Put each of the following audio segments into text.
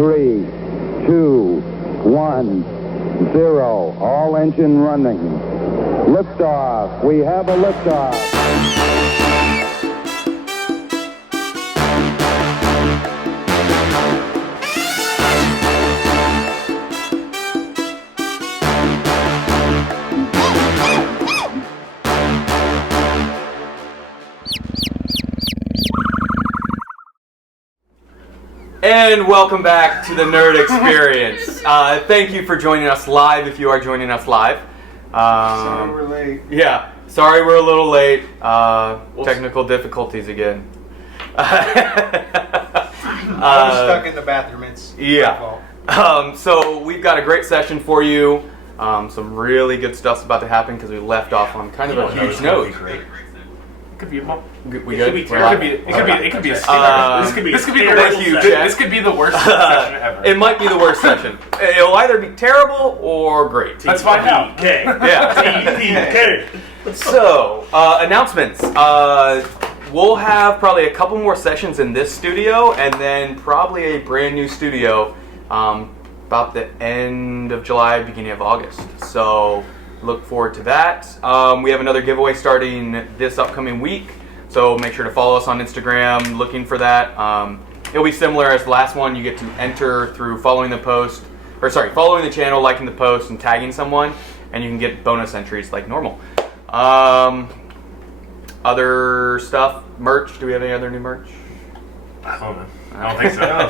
3, 2, 1, 0. All engine running. Liftoff. We have a liftoff. And welcome back to the Nerd Experience. Thank you for joining us live, if you are joining us live. Sorry we're late. Yeah, sorry we're a little late. Technical difficulties again. I was stuck in the bathroom. It's my fault. So we've got a great session for you. Some really good stuff's about to happen because we left off on kind of a huge note. Could be a month. We good? It could be a sticker. This could be the worst. This could be the worst session ever. It might be the worst session. It'll either be terrible or great. Let's find out. Okay. Yeah. So, announcements. We'll have probably a couple more sessions in this studio, and then probably a brand new studio about the end of July, beginning of August. So look forward to that. We have another giveaway starting this upcoming week, so make sure to follow us on Instagram looking for that. It'll be similar as the last one. You get to enter through following the channel, liking the post, and tagging someone, and you can get bonus entries like normal. Other stuff, merch. Do we have any other new merch? I don't know. I don't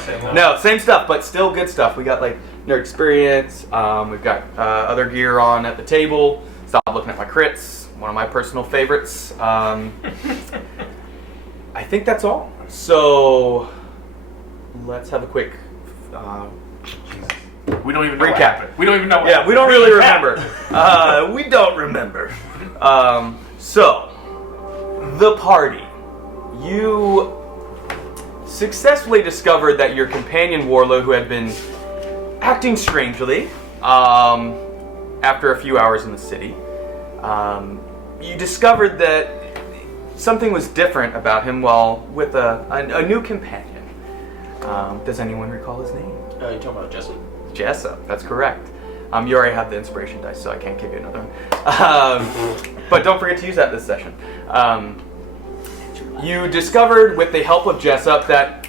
think so. No, same stuff, but still good stuff. We got like Nerd Experience. We've got other gear on at the table. Stop looking at my crits. One of my personal favorites. I think that's all. So let's have a quick we don't even know recap. What happened. We don't even know what happened. We don't really remember. We don't remember. So, the party. You successfully discovered that your companion Warlow, who had been acting strangely after a few hours in the city, you discovered that something was different about him while with a new companion. Does anyone recall his name? You're talking about Jessup? Jessup, that's correct. You already have the inspiration dice, so I can't give you another one. But don't forget to use that this session. You discovered with the help of Jessup that...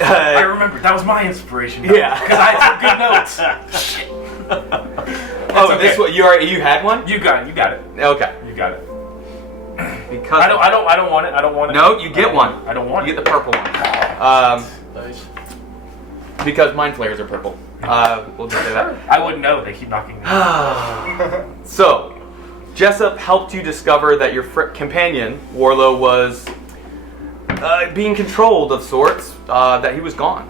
I remember, that was my inspiration. Yeah. Because I took good notes. Okay. This one, you had one? You got it. Okay. You got it. Because I don't want it. No, you get one. I don't want it. You get the purple one. Nice. Because mind flayers are purple. We'll just say that. I wouldn't know. They keep knocking me. So, Jessup helped you discover that your companion, Warlow, was being controlled of sorts, that he was gone.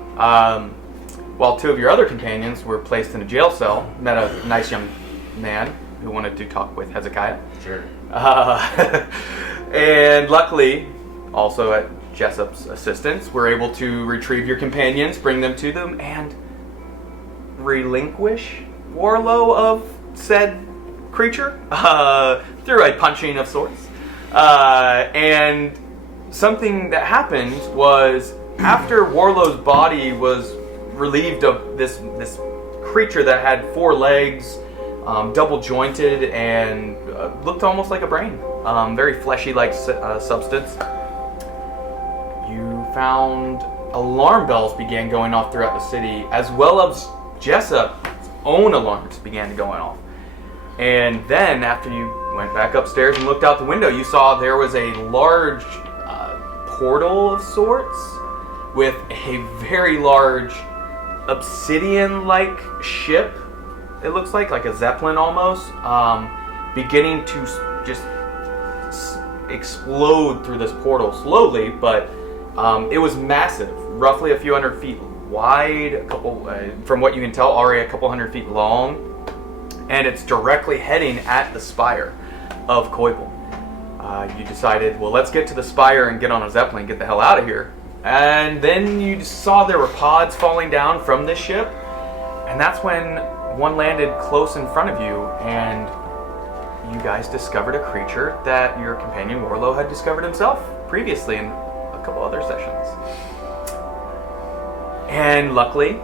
While two of your other companions were placed in a jail cell, met a nice young man who wanted to talk with Hezekiah. Sure. And luckily, also at Jessup's assistance, we're able to retrieve your companions, bring them to them, and relinquish Warlow of said creature through a punching of sorts. And something that happened was after Warlow's body was relieved of this creature that had 4 legs, double jointed, and looked almost like a brain, very fleshy-like substance. You found alarm bells began going off throughout the city, as well as Jessup's own alarms began going off. And then, after you went back upstairs and looked out the window, you saw there was a large portal of sorts with a very large obsidian-like ship. It looks like a zeppelin almost, beginning to just explode through this portal slowly, but it was massive, roughly a few hundred feet wide, a couple, from what you can tell, already a couple hundred feet long, and it's directly heading at the spire of Koibel. You decided, well, let's get to the spire and get on a zeppelin and get the hell out of here. And then you saw there were pods falling down from this ship, and that's when one landed close in front of you, and you guys discovered a creature that your companion Warlow had discovered himself previously in a couple other sessions. And luckily,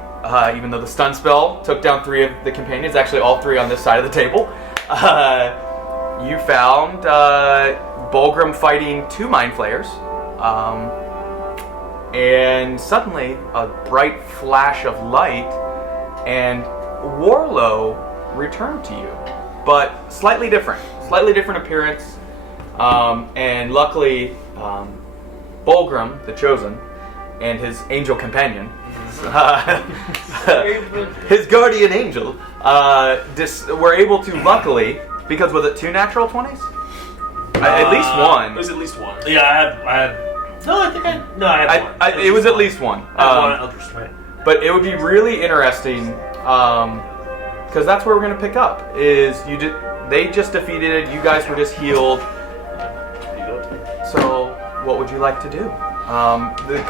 even though the stun spell took down 3 of the companions, actually all 3 on this side of the table, you found Bulgrim fighting 2 Mind Flayers. And suddenly, a bright flash of light, and Warlow returned to you. But slightly different appearance. And luckily, Bulgrim, the Chosen, and his angel companion, his guardian angel, were able to, luckily, because was it 2 natural 20s? At least one. It was at least one. Yeah, I had. No, I think I had one. It was at least one. But it would be really interesting, because that's where we're going to pick up. They just defeated it. You guys were just healed. So, what would you like to do? The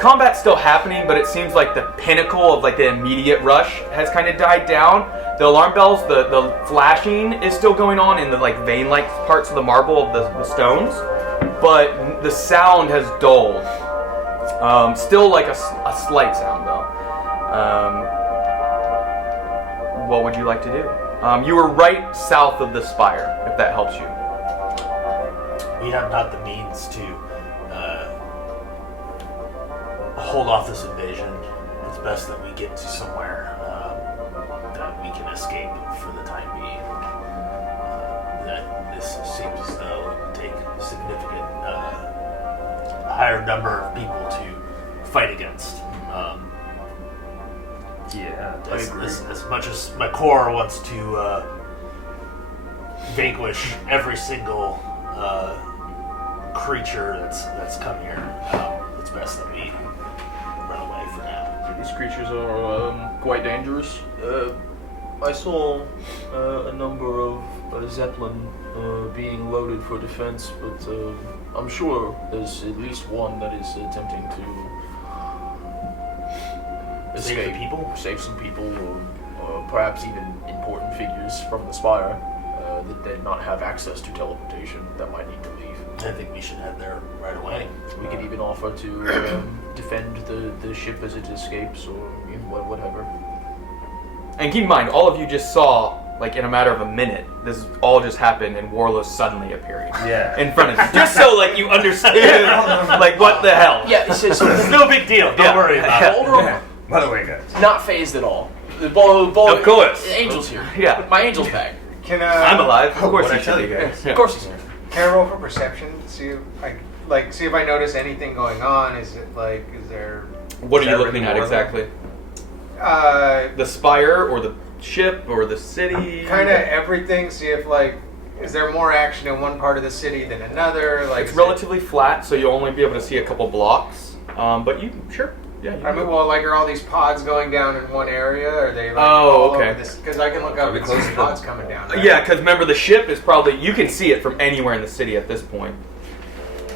combat's still happening, but it seems like the pinnacle of like the immediate rush has kind of died down. The alarm bells, the flashing is still going on in the like vein-like parts of the marble of the stones, but the sound has dulled. Still like a slight sound though. What would you like to do? You were right south of the spire, if that helps you. We have not the means to hold off this invasion. It's best that we get to somewhere that we can escape for the time being. That this seems as though it would take a significant higher number of people to fight against. As much as my core wants to vanquish every single creature that's come here, it's best that we run away for now. These creatures are quite dangerous. I saw a number of Zeppelin being loaded for defense, but I'm sure there's at least one that is attempting to escape. Save some people, or perhaps even important figures from the spire that did not have access to teleportation that might need to leave. I think we should head there right away. We could even offer to defend the ship as it escapes, or whatever. And keep in mind, all of you just saw, like in a matter of a minute, this all just happened, and Warlow suddenly appearing in front of you. Just so like you understand, like what the hell? Yeah, so It's no big deal. Don't worry about it. By the way, guys. Not phased at all. Of course. The angel's here. Yeah. My angel's back. Can I'm alive. Of course, I I tell you guys. Of course he's here. Can I roll for perception to see if I notice anything going on? Is there? What are you looking at exactly? The spire, or the ship, or the city? Kind of everything. See if is there more action in one part of the city than another? It's relatively flat, so you'll only be able to see a couple blocks. But you sure? Yeah. Are all these pods going down in one area? Or are they all over this? Because I can look up and see pods coming down. Right? Yeah, because remember the ship is probably, you can see it from anywhere in the city at this point.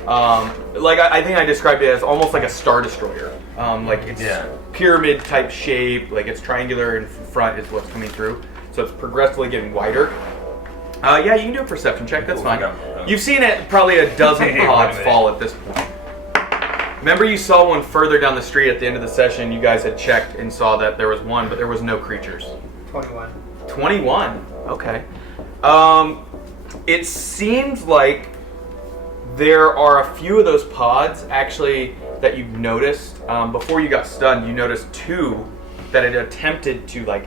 I think I described it as almost like a Star Destroyer. It's pyramid type shape, like it's triangular in front is what's coming through. So it's progressively getting wider. You can do a perception check, that's fine. You've seen it probably a dozen pods fall at this point. Remember you saw one further down the street at the end of the session, you guys had checked and saw that there was one, but there was no creatures. 21. 21? Okay. It seems like there are a few of those pods, actually, that you've noticed. Before you got stunned, you noticed 2 that had attempted to,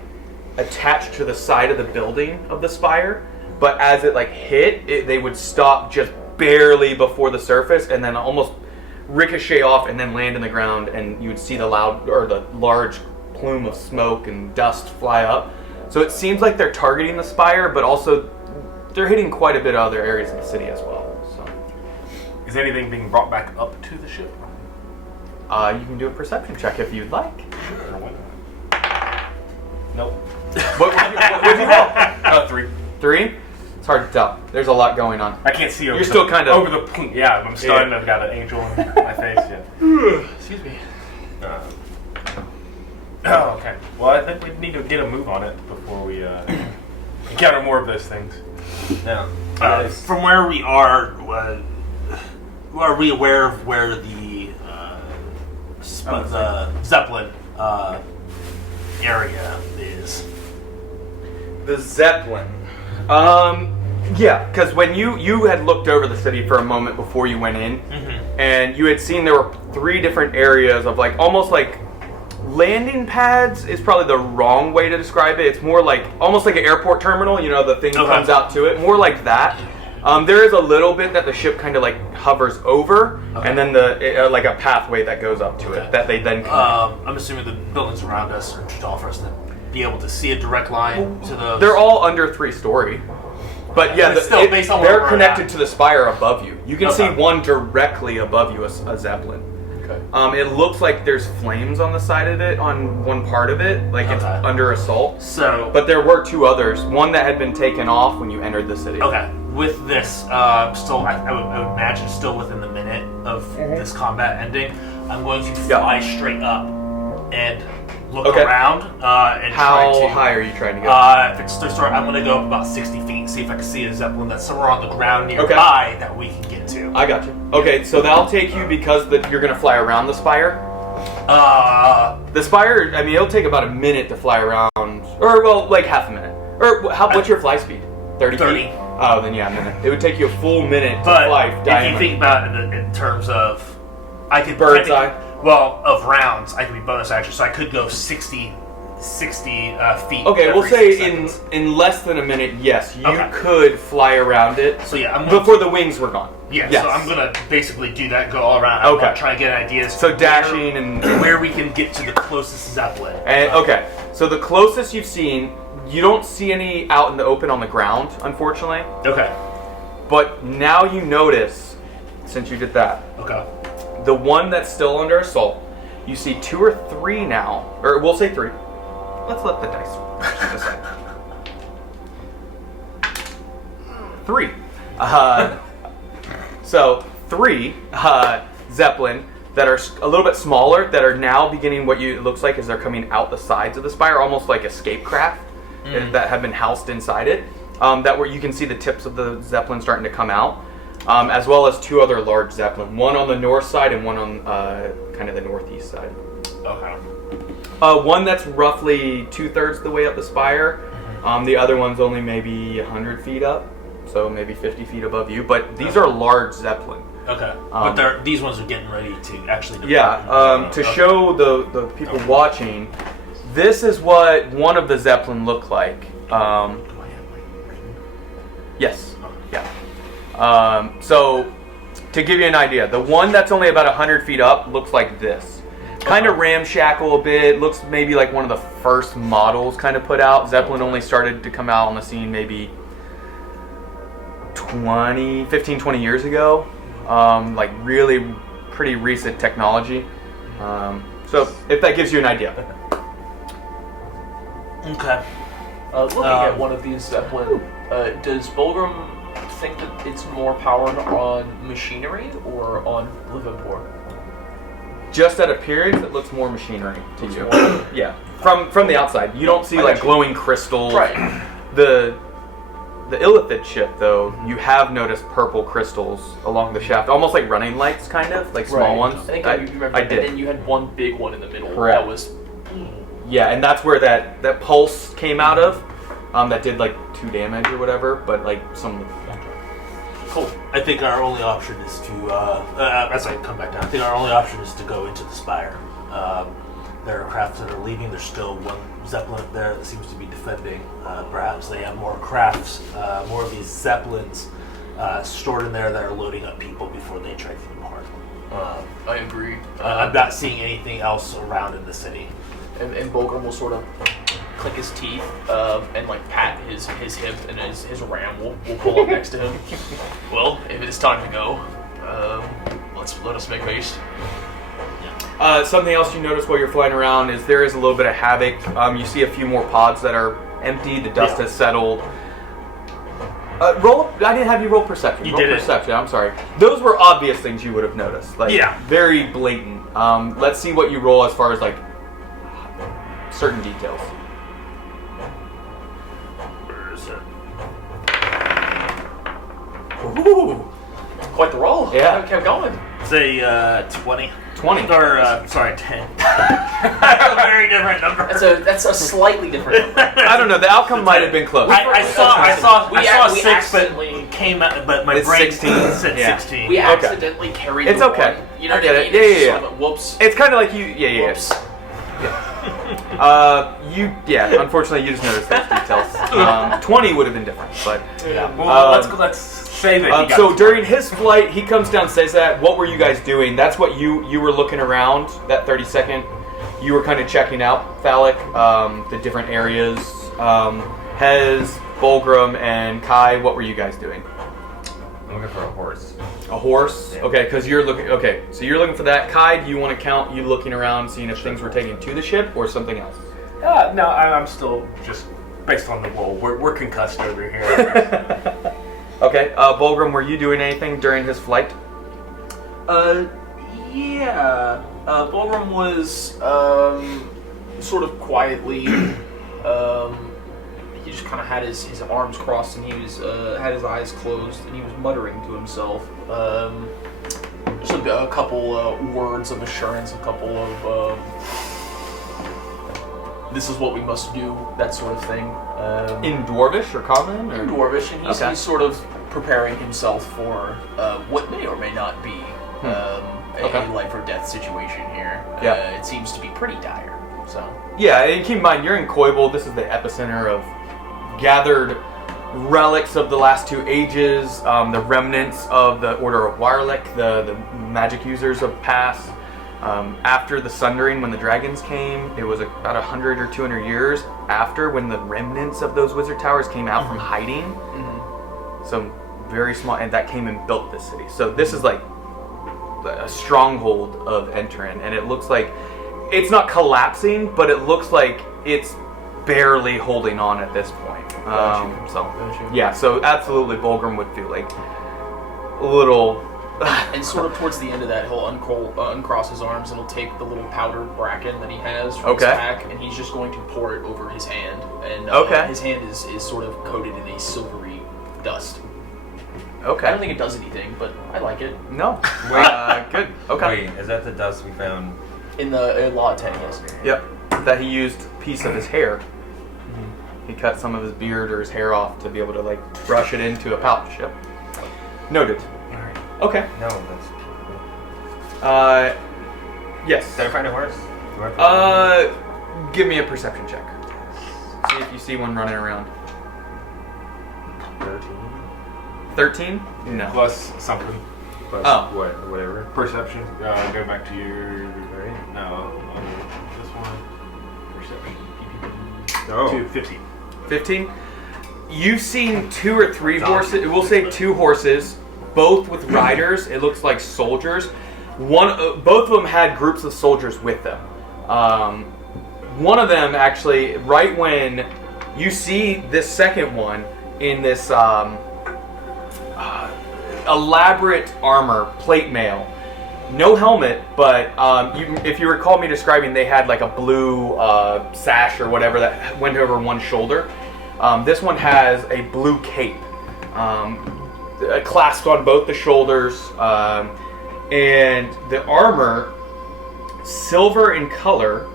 attach to the side of the building of the spire, but as it, hit, they would stop just barely before the surface, and then almost ricochet off and then land in the ground, and you would see the large plume of smoke and dust fly up. So it seems like they're targeting the spire, but also they're hitting quite a bit of other areas of the city as well. So, is anything being brought back up to the ship? You can do a perception check if you'd like. Sure. Nope. What would you roll? 3. 3? It's hard to tell. There's a lot going on. I can't see over. You're still kind of over the. Yeah, I'm stunned. I've got an angel in my face. Yeah. Excuse me. Okay. Well, I think we need to get a move on it before we encounter more of those things. Yeah. From where we are we aware of where the the Zeppelin area is. The Zeppelin. Yeah, because when you had looked over the city for a moment before you went in, and you had seen there were 3 different areas of like almost like landing pads is probably the wrong way to describe it. It's more like almost like an airport terminal. You know, the thing comes out to it, more like that. There is a little bit that the ship kind of like hovers over, and then like a pathway that goes up to it that they then come I'm assuming the buildings around us are too tall for us to be able to see a direct line to those. They're all under 3-story. But yeah, based on they're where connected to the spire above you. You can see Okay. one directly above you, a Zeppelin. Okay. It looks like there's flames on the side of it, on one part of it, like it's Okay. under assault. So, But there were 2 others, one that had been taken off when you entered the city. okay, with this, still, I would imagine still within the minute of this combat ending, I'm going to fly straight up and look around and try How to... high are you trying to go? If it's the start, I'm going to go up about 60 feet and see if I can see a Zeppelin that's somewhere on the ground nearby that we can get to. I got you. Okay, so that'll take you because you're going to fly around the spire. The spire, I mean, it'll take about a minute to fly around, or well, like half a minute. Or what's your fly speed? 30 30. feet? Oh, then yeah, a minute. It would take you a full minute to But fly if diagonally. you think about it in terms of, I could Bird's eye? Well, of rounds, I could be bonus action, so I could go 60 feet. Okay, we'll every say 6 seconds. in less than a minute, yes, you Okay. could fly around it. So yeah, I'm before the wings were gone. Yeah, Yes. so I'm gonna basically do that, go all around. Okay. I'm trying to get ideas. So dashing and where we can get to the closest Zeppelin. And okay, so the closest you've seen, you don't see any out in the open on the ground, unfortunately. Okay. But now you notice, since you did that, Okay. the one that's still under assault, you see 2 or 3 now, or we'll say 3. Let's let the dice decide. 3. So 3 Zeppelin that are a little bit smaller that are now beginning what it looks like is they're coming out the sides of the spire, almost like escape craft that have been housed inside it. That where you can see the tips of the Zeppelin starting to come out, as well as 2 other large Zeppelin, one on the north side and one on kind of the northeast side. Okay. One that's roughly 2/3 the way up the spire. The other one's only maybe 100 feet up, so maybe 50 feet above you. But these are large Zeppelin. Okay. But these ones are getting ready to actually depart. Yeah. To show the people watching, this is what one of the Zeppelin looked like. Yes. Yeah. So to give you an idea, the one that's only about 100 feet up looks like this. Kind of ramshackle a bit. Looks maybe like one of the first models kind of put out. Zeppelin only started to come out on the scene maybe 15, 20 years ago. Like really pretty recent technology. So if that gives you an idea. Okay. Looking at one of these Zeppelin, does Bulgrim think that it's more powered on machinery or on Liverpool? Just at appearance, it looks more machinery to you. Yeah, from the outside, you don't see like glowing crystals. Right. The Illithid ship, though, you have noticed purple crystals along the shaft, almost like running lights, kind of like small ones. I think I remember. I did. And then you had one big one in the middle. Correct. That was. Yeah, and that's where that pulse came out of. That did like 2 damage or whatever, but like some. Cool. I think our only option is to, as I come back down, I think our only option is to go into the spire. There are crafts that are leaving. There's still one Zeppelin up there that seems to be defending. Perhaps they have more crafts, more of these Zeppelins stored in there that are loading up people before they try to depart. I agree. I'm not seeing anything else around in the city. And Bulgrim will sort of click his teeth and like pat his hip, and his ram will pull up next to him. Well, if it is time to go, let us make haste. Something else you notice while you're flying around is there is a little bit of havoc. You see a few more pods that are empty. The dust has settled. Roll. I didn't have you roll perception. You did it. Perception. I'm sorry. Those were obvious things you would have noticed. Like, Yeah. Very blatant. Let's see what you roll as far as like certain details. Where is it? Ooh. Quite the roll. Yeah. Kept going. Say 20. 20. Or, sorry, 10. A very different number. That's a slightly different number. I don't know. The outcome might have been close. I saw we 6, accidentally but came out, but my It's brain 16. said Yeah. 16. We accidentally carried. It's the okay. One. You know I what get I it. mean? Yeah, It's yeah, sort of a whoops. It's kind of like you. Yeah. Whoops. Unfortunately, you just noticed those details. 20 would have been different, but. Well, let's say that. He got So during his flight, he comes down, says that. What were you guys doing? That's what you were looking around. That 30-second, you were kind of checking out Phallic, the different areas. Hez, Fulgrim, and Kai. What were you guys doing? I'm looking for a horse. A horse? Yeah. Okay, because you're looking. Okay, so you're looking for that. Kai, do you want to count you looking around, seeing if things were taken to the ship or something else? No, I'm still just based on the roll. We're concussed over here. Okay, Fulgrim, were you doing anything during his flight? Yeah. Fulgrim was sort of quietly. He just kind of had his arms crossed and he was had his eyes closed and he was muttering to himself. Just a couple words of assurance, a couple of this is what we must do, that sort of thing. In Dwarvish or Common? Or? In Dwarvish, and he's, Okay. he's sort of preparing himself for what may or may not be a life or death situation here. Yeah. It seems to be pretty dire. So. Yeah, and keep in mind, you're in Koible. This is the epicenter of gathered relics of the last 2 ages, the remnants of the Order of Warlow, the magic users of past. After the Sundering, when the dragons came, it was about 100 or 200 years after when the remnants of those wizard towers came out from hiding. Mm-hmm. So very small, and that came and built this city. So this is like a stronghold of Entorin, and it looks like it's not collapsing, but it looks like it's barely holding on at this point. So absolutely, Fulgrim would feel like a little. And sort of towards the end of that, he'll uncross his arms and he'll take the little powdered bracken that he has from his pack, and he's just going to pour it over his hand. And his hand is sort of coated in a silvery dust. Okay. I don't think it does anything, but I like it. No. Good. Okay. Wait, is that the dust we found? In the Law 10, yes. Yep. That he used a piece of his hair. He cut some of his beard or his hair off to be able to like brush it into a pouch. Yep. Noted. Alright. Okay. No, that's... Yes. Did I find a horse? Give me a perception check. See if you see one running around. 13? No. Plus something. Plus whatever. Perception. Go back to your... Right? No. This one. Perception. Oh. 15. 15? You've seen 2 or 3 horses. We'll say 2 horses, both with riders. It looks like soldiers. Both of them had groups of soldiers with them. One of them actually, right when you see this second one in this elaborate armor, plate mail, no helmet, but if you recall me describing, they had like a blue sash or whatever that went over one shoulder. This one has a blue cape, clasped on both the shoulders, and the armor, silver in color,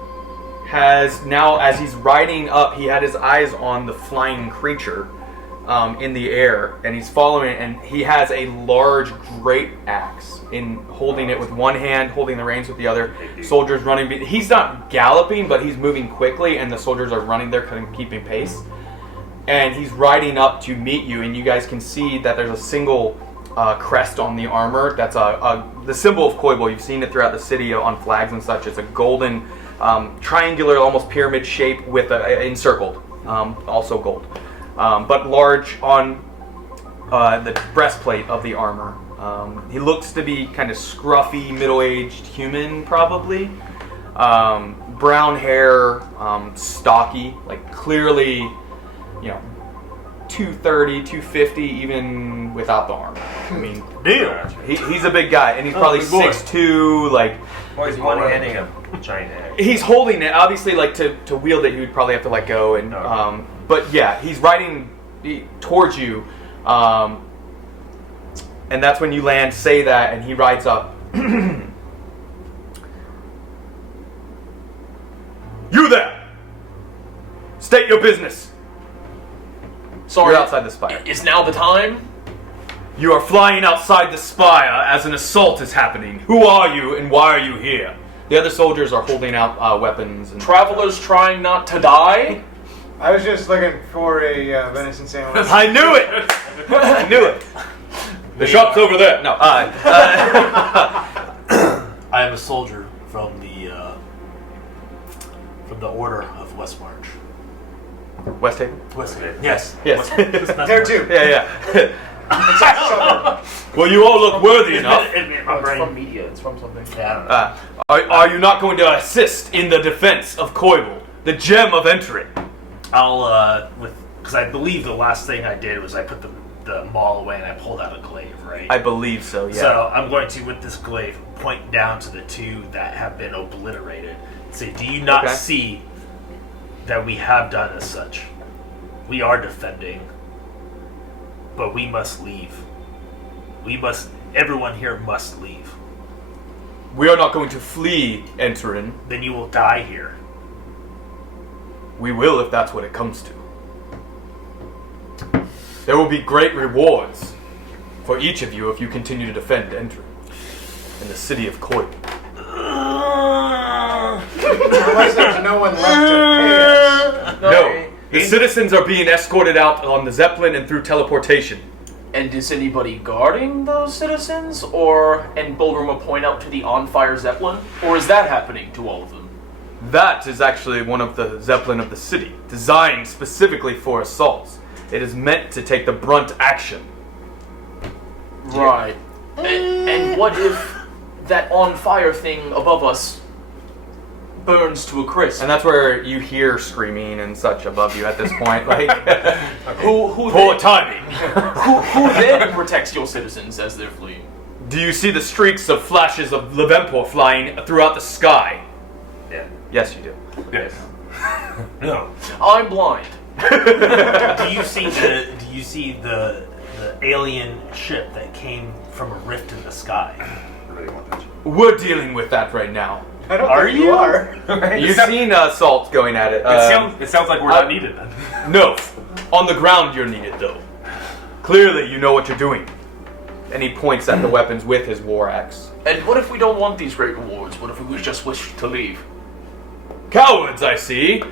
has now, as he's riding up, he had his eyes on the flying creature in the air, and he's following it, and he has a large great axe, holding it with one hand, holding the reins with the other. Soldiers running. He's not galloping, but he's moving quickly, and the soldiers are running there, kind of keeping pace. And he's riding up to meet you, and you guys can see that there's a single crest on the armor. That's the symbol of Koible. You've seen it throughout the city on flags and such. It's a golden, triangular, almost pyramid shape with encircled, also gold, but large on the breastplate of the armor. He looks to be kind of scruffy, middle-aged human, probably. Brown hair, stocky, like clearly, 230, 250, even without the armor. I mean, he's a big guy, and he's probably 6'2", like. Well, he's one-handing a giant axe. He's holding it, obviously, like to wield it, he would probably have to let go, and but yeah, he's riding towards you, and that's when you land. Say that, and he rides up. You there! State your business. Sorry. You're outside the spire. Is now the time? You are flying outside the spire as an assault is happening. Who are you and why are you here? The other soldiers are holding out weapons. And Travelers trying not to die? I was just looking for a venison sandwich. I knew it! I knew it! The shop's over there. No. I am a soldier from the Order of Westmarch. West Haven? West Haven. Yes. Yes. There too. Yeah. Well, you all look worthy enough. It's from media. It's from something. Yeah, I don't know. Are you not going to assist in the defense of Koible, the gem of Entorin? I'll because I believe the last thing I did was I put the maul away and I pulled out a glaive, right? I believe so, yeah. So I'm going to, with this glaive, point down to the two that have been obliterated. Say, do you not see that we have done as such? We are defending, but we must leave. Everyone here must leave. We are not going to flee Entorin. Then you will die here. We will if that's what it comes to. There will be great rewards for each of you if you continue to defend Entorin in the city of Koible. Unless there's no one left to pay us. No, the citizens are being escorted out on the Zeppelin and through teleportation. And is anybody guarding those citizens? And Bulgrim will point out to the on-fire Zeppelin? Or is that happening to all of them? That is actually one of the Zeppelin of the city, designed specifically for assaults. It is meant to take the brunt action. Right. And what if that on-fire thing above us burns to a crisp? And that's where you hear screaming and such above you at this point. Like, Who poor timing. who then protects your citizens as they're fleeing? Do you see the streaks of flashes of Levempor flying throughout the sky? Yeah. Yes, you do. Yes. No. I'm blind. Do you see the alien ship that came from a rift in the sky? I really want that. We're dealing with that right now. I don't Are think you? are. You've seen Salt going at it. It sounds like we're not needed then. No. On the ground you're needed, though. Clearly you know what you're doing. And he points at the weapons with his war axe. And what if we don't want these great rewards? What if we just wish to leave? Cowards, I see.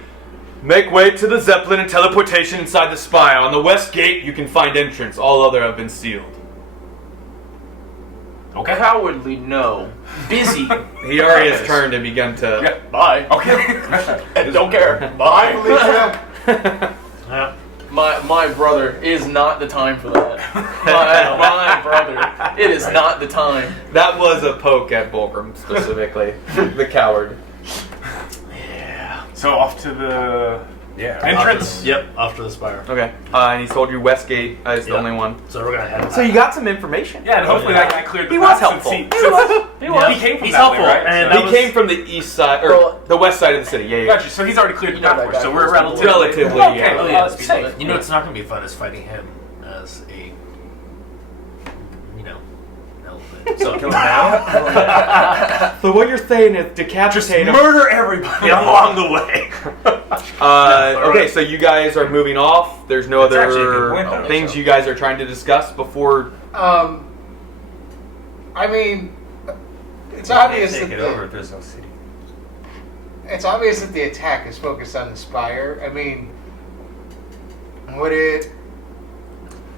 Make way to the Zeppelin and teleportation inside the spire. On the west gate, you can find entrance. All other have been sealed. Okay. Cowardly, no. Busy. He already has turned and begun to... Yeah. Bye. Okay. And don't care. I Bye. believe you. Yeah. My brother is not the time for that. My brother. It is not the time. That was a poke at Bulgrim, specifically. The coward. So off to the Yeah. entrance. Off to the spire. Okay. And he told you west gate is the Yep. only one. So we're gonna head. So you got some information. Yeah, and hopefully that guy cleared the He was path helpful. since He was. he came from He's that way, helpful, right? and So- that He came from the east side, or Well- the west side of the city. Yeah, yeah. Gotcha. So he's already cleared the You know path that for us. guy So was we're relatively Relatively, okay. yeah. Oh, yeah. Safe. You know, it's not gonna be fun as fighting him as a, elephant. So kill him now? So what you're saying is decapitate him. Murder everybody along the way. Okay, so you guys are moving off. There's no That's actually a good other point, though. things you guys are trying to discuss before. I mean, it's Can't obvious take that it over if there's no city. it's obvious that the attack is focused on the spire. I mean, would it?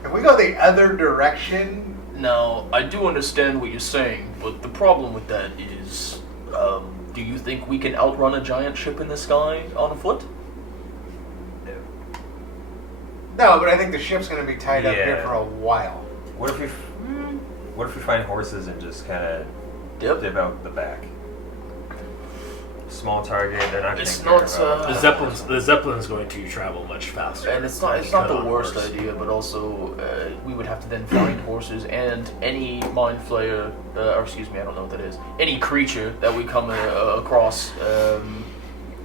If we go the other direction, Now, I do understand what you're saying, but the problem with that is, do you think we can outrun a giant ship in the sky on foot? no. But I think the ship's going to be tied up here Yeah. for a while. What if we find horses and just kind of Yep. dip out the back? Small target. They're not going It's to not, The Zeppelin's going to travel much faster. And it's not Cut the on worst horse. idea, but also we would have to then find horses and any mind flayer, or excuse me, I don't know what that is. Any creature that we come across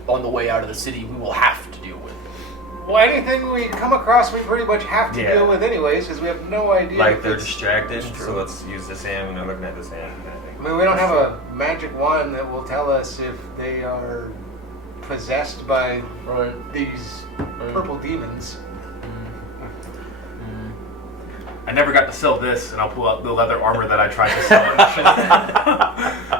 on the way out of the city, we will have to deal with. Well, anything we come across, we pretty much have to Yeah. deal with anyways, because we have no idea. Like if they're it's- distracted, so let's use the sand when they're looking at the sand. Kind of thing. I mean, we don't have a magic wand that will tell us if they are possessed by these purple demons. I never got to sell this, and I'll pull out the leather armor that I tried to sell initially.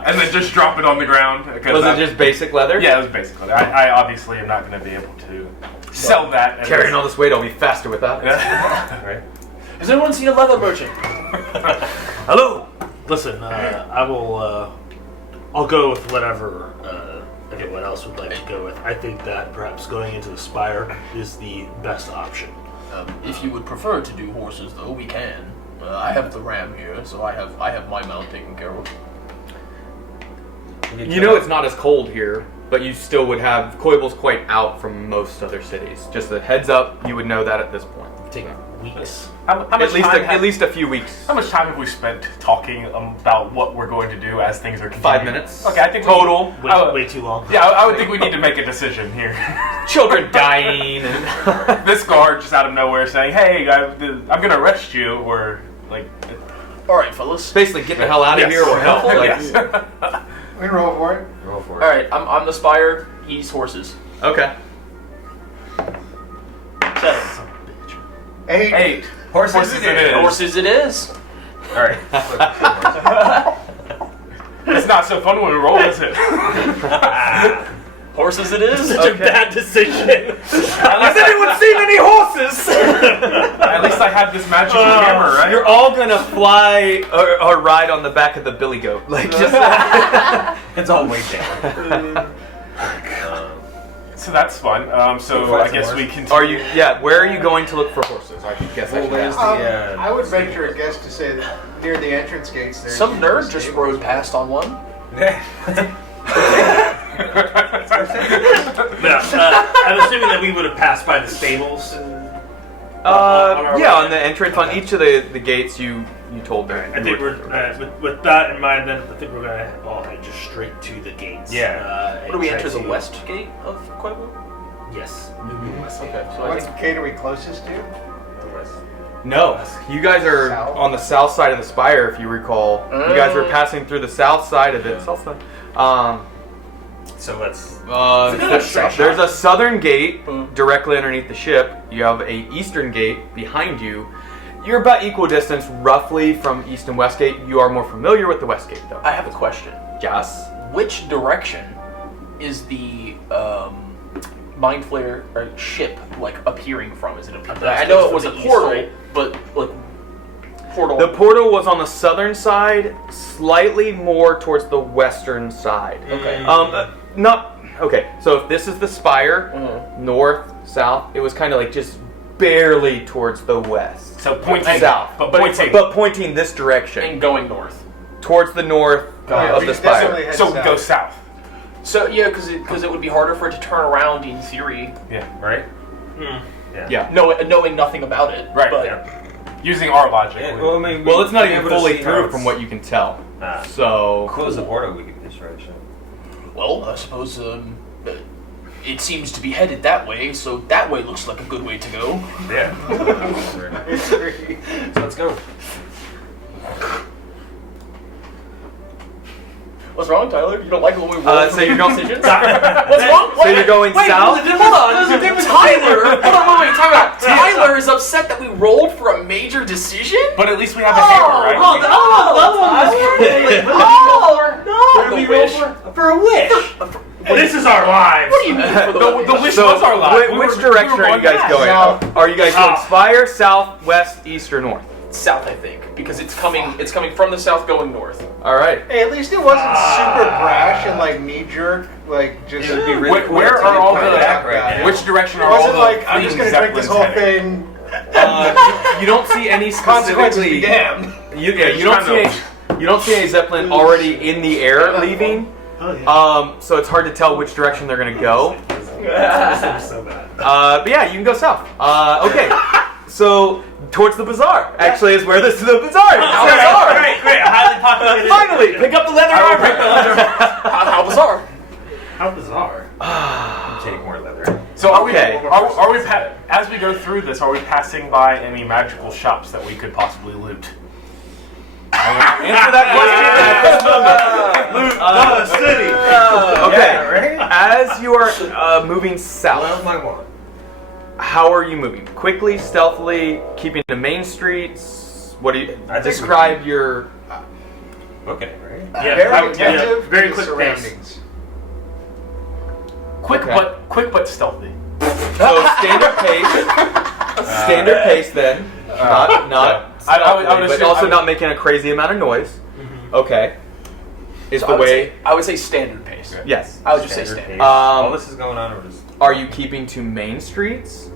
And then just drop it on the ground. Was it just basic leather? Yeah, it was basic leather. I obviously am not going to be able to sell that. Carrying all this weight, I'll be faster without it. Right. Has anyone seen a leather merchant? Hello. Listen, I will. I'll go with whatever everyone else would like to go with. I think that perhaps going into the spire is the best option. If you would prefer to do horses, though, we can. I have the ram here, so I have my mount taken care of. You know it's not as cold here, but you still would have Koibel's quite out from most other cities. Just a heads up, you would know that at this point. Take weeks. At least a few weeks. How much time have we spent talking about what we're going to do as things are continuing? 5 minutes. Okay, I think total. Way too long. Yeah, I would think we need to make a decision here. Children dying and this guard just out of nowhere saying, "Hey, I'm going to arrest you," or like. All right, fellas. Basically, get the hell out of here or help. Yes. We roll for it. Roll for it. All right, I'm the spire. He's horses. Okay. 7. 8. Horses it is. Horses it is. All right. It's not so fun when we roll, is it? Horses it is. Such a bad decision. Has anyone seen any horses? At least I have this magical hammer, right? You're all gonna fly or ride on the back of the billy goat, like just. It's all way down. So that's fun. So I guess we can. Are you? Yeah. Where are you going to look for horses? I guess I should ask. I would venture a guess to say that near the entrance gates there. Some nerd just rode past on one. I'm assuming that we would have passed by the stables. Yeah, on the entrance, on each of the gates, you told them. I think we're with that in mind. Then I think we're gonna all head just straight to the gates. Yeah. What do we enter the west gate of Quavo? Yes. Okay. So I What think gate are we closest to? No, you guys are South? on the south side of the spire, if you recall. You guys were passing through the south side of it. South side. So let's. There's a southern gate directly underneath the ship. You have a eastern gate behind you. You're about equal distance, roughly, from east and west gate. You are more familiar with the west gate, though. I have a question. Yes. Which direction is the mind flare ship like appearing from? Is it I know it was a portal, but like portal. The portal was on the southern side, slightly more towards the western side. Okay. Okay. So if this is the spire, north, south, it was kind of like just barely towards the west. So pointing south, but pointing this direction and going north. towards the north of the spire. So we go south. So yeah, because it would be harder for it to turn around in theory. Yeah. Right. Yeah. Knowing nothing about it. Right. But Yeah. Using our logic. Yeah, Well, it's not even fully through from what you can tell. So Close the portal, we can destroy the ship. well, I suppose it seems to be headed that way. So that way looks like a good way to go. Yeah. So let's go. What's wrong, Tyler? You don't like when we roll so you're going. decisions? What's wrong? So you're going south. Hold on, Tyler. Hold on, wait, time out. Tyler is upset that we rolled for a major decision. But at least we have a hammer, right? The wish. For a wish. This is our lives. What do you mean? The wish was our life. Which direction are you guys going? Are you guys going spire, south, west, east, or north? South, I think, because it's coming from the south going north. All right. Hey, at least it wasn't super brash and like knee jerk, like just. It would be really cool Where to are all come the? back right now. Which direction It are all wasn't the? like I'm just gonna drink this whole Zeppelins thing. You don't see any Consequences be specifically. damned. You don't see a zeppelin already in the air leaving. So it's hard to tell which direction they're gonna go. So bad. But yeah, you can go south. Okay. So towards the bazaar actually is where the bazaar is. Great. Highly populated. Finally, pick up the leather armor. How bizarre! How bizarre. Take more leather. So are Okay. we as we go through this, are we passing by any magical shops that we could possibly loot? Answer that question at this moment. the city. Okay. Yeah, right? As you are moving south, Well, my one. how are you moving? Quickly, stealthily, keeping the main streets? What do you I think describe your? Looking at it, right? Yeah, very I would- attentive yeah, very to the quick pace. surroundings. Okay. quick but stealthy. So standard pace then, not I would stealthily, but assume- also I would- not making a crazy amount of noise. Okay, is So the way. I would say standard pace. Yes. I would just say Standard standard. pace. All this is going on, or just Are you keeping to main streets,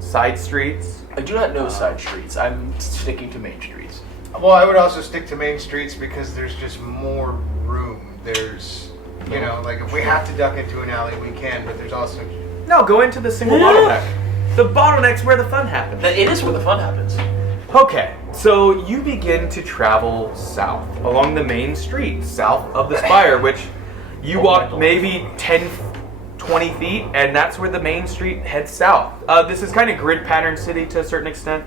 side streets? I do not know side streets. I'm sticking to main streets. Well, I would also stick to main streets because there's just more room. There's, you know, like if we have to duck into an alley, we can, but there's also. No, go into the single bottleneck. The bottleneck's where the fun happens. It is where the fun happens. Okay, so you begin to travel south along the main street, south of the spire, which you walk maybe 10, 20 feet, and that's where the main street heads south. This is kind of grid pattern city to a certain extent.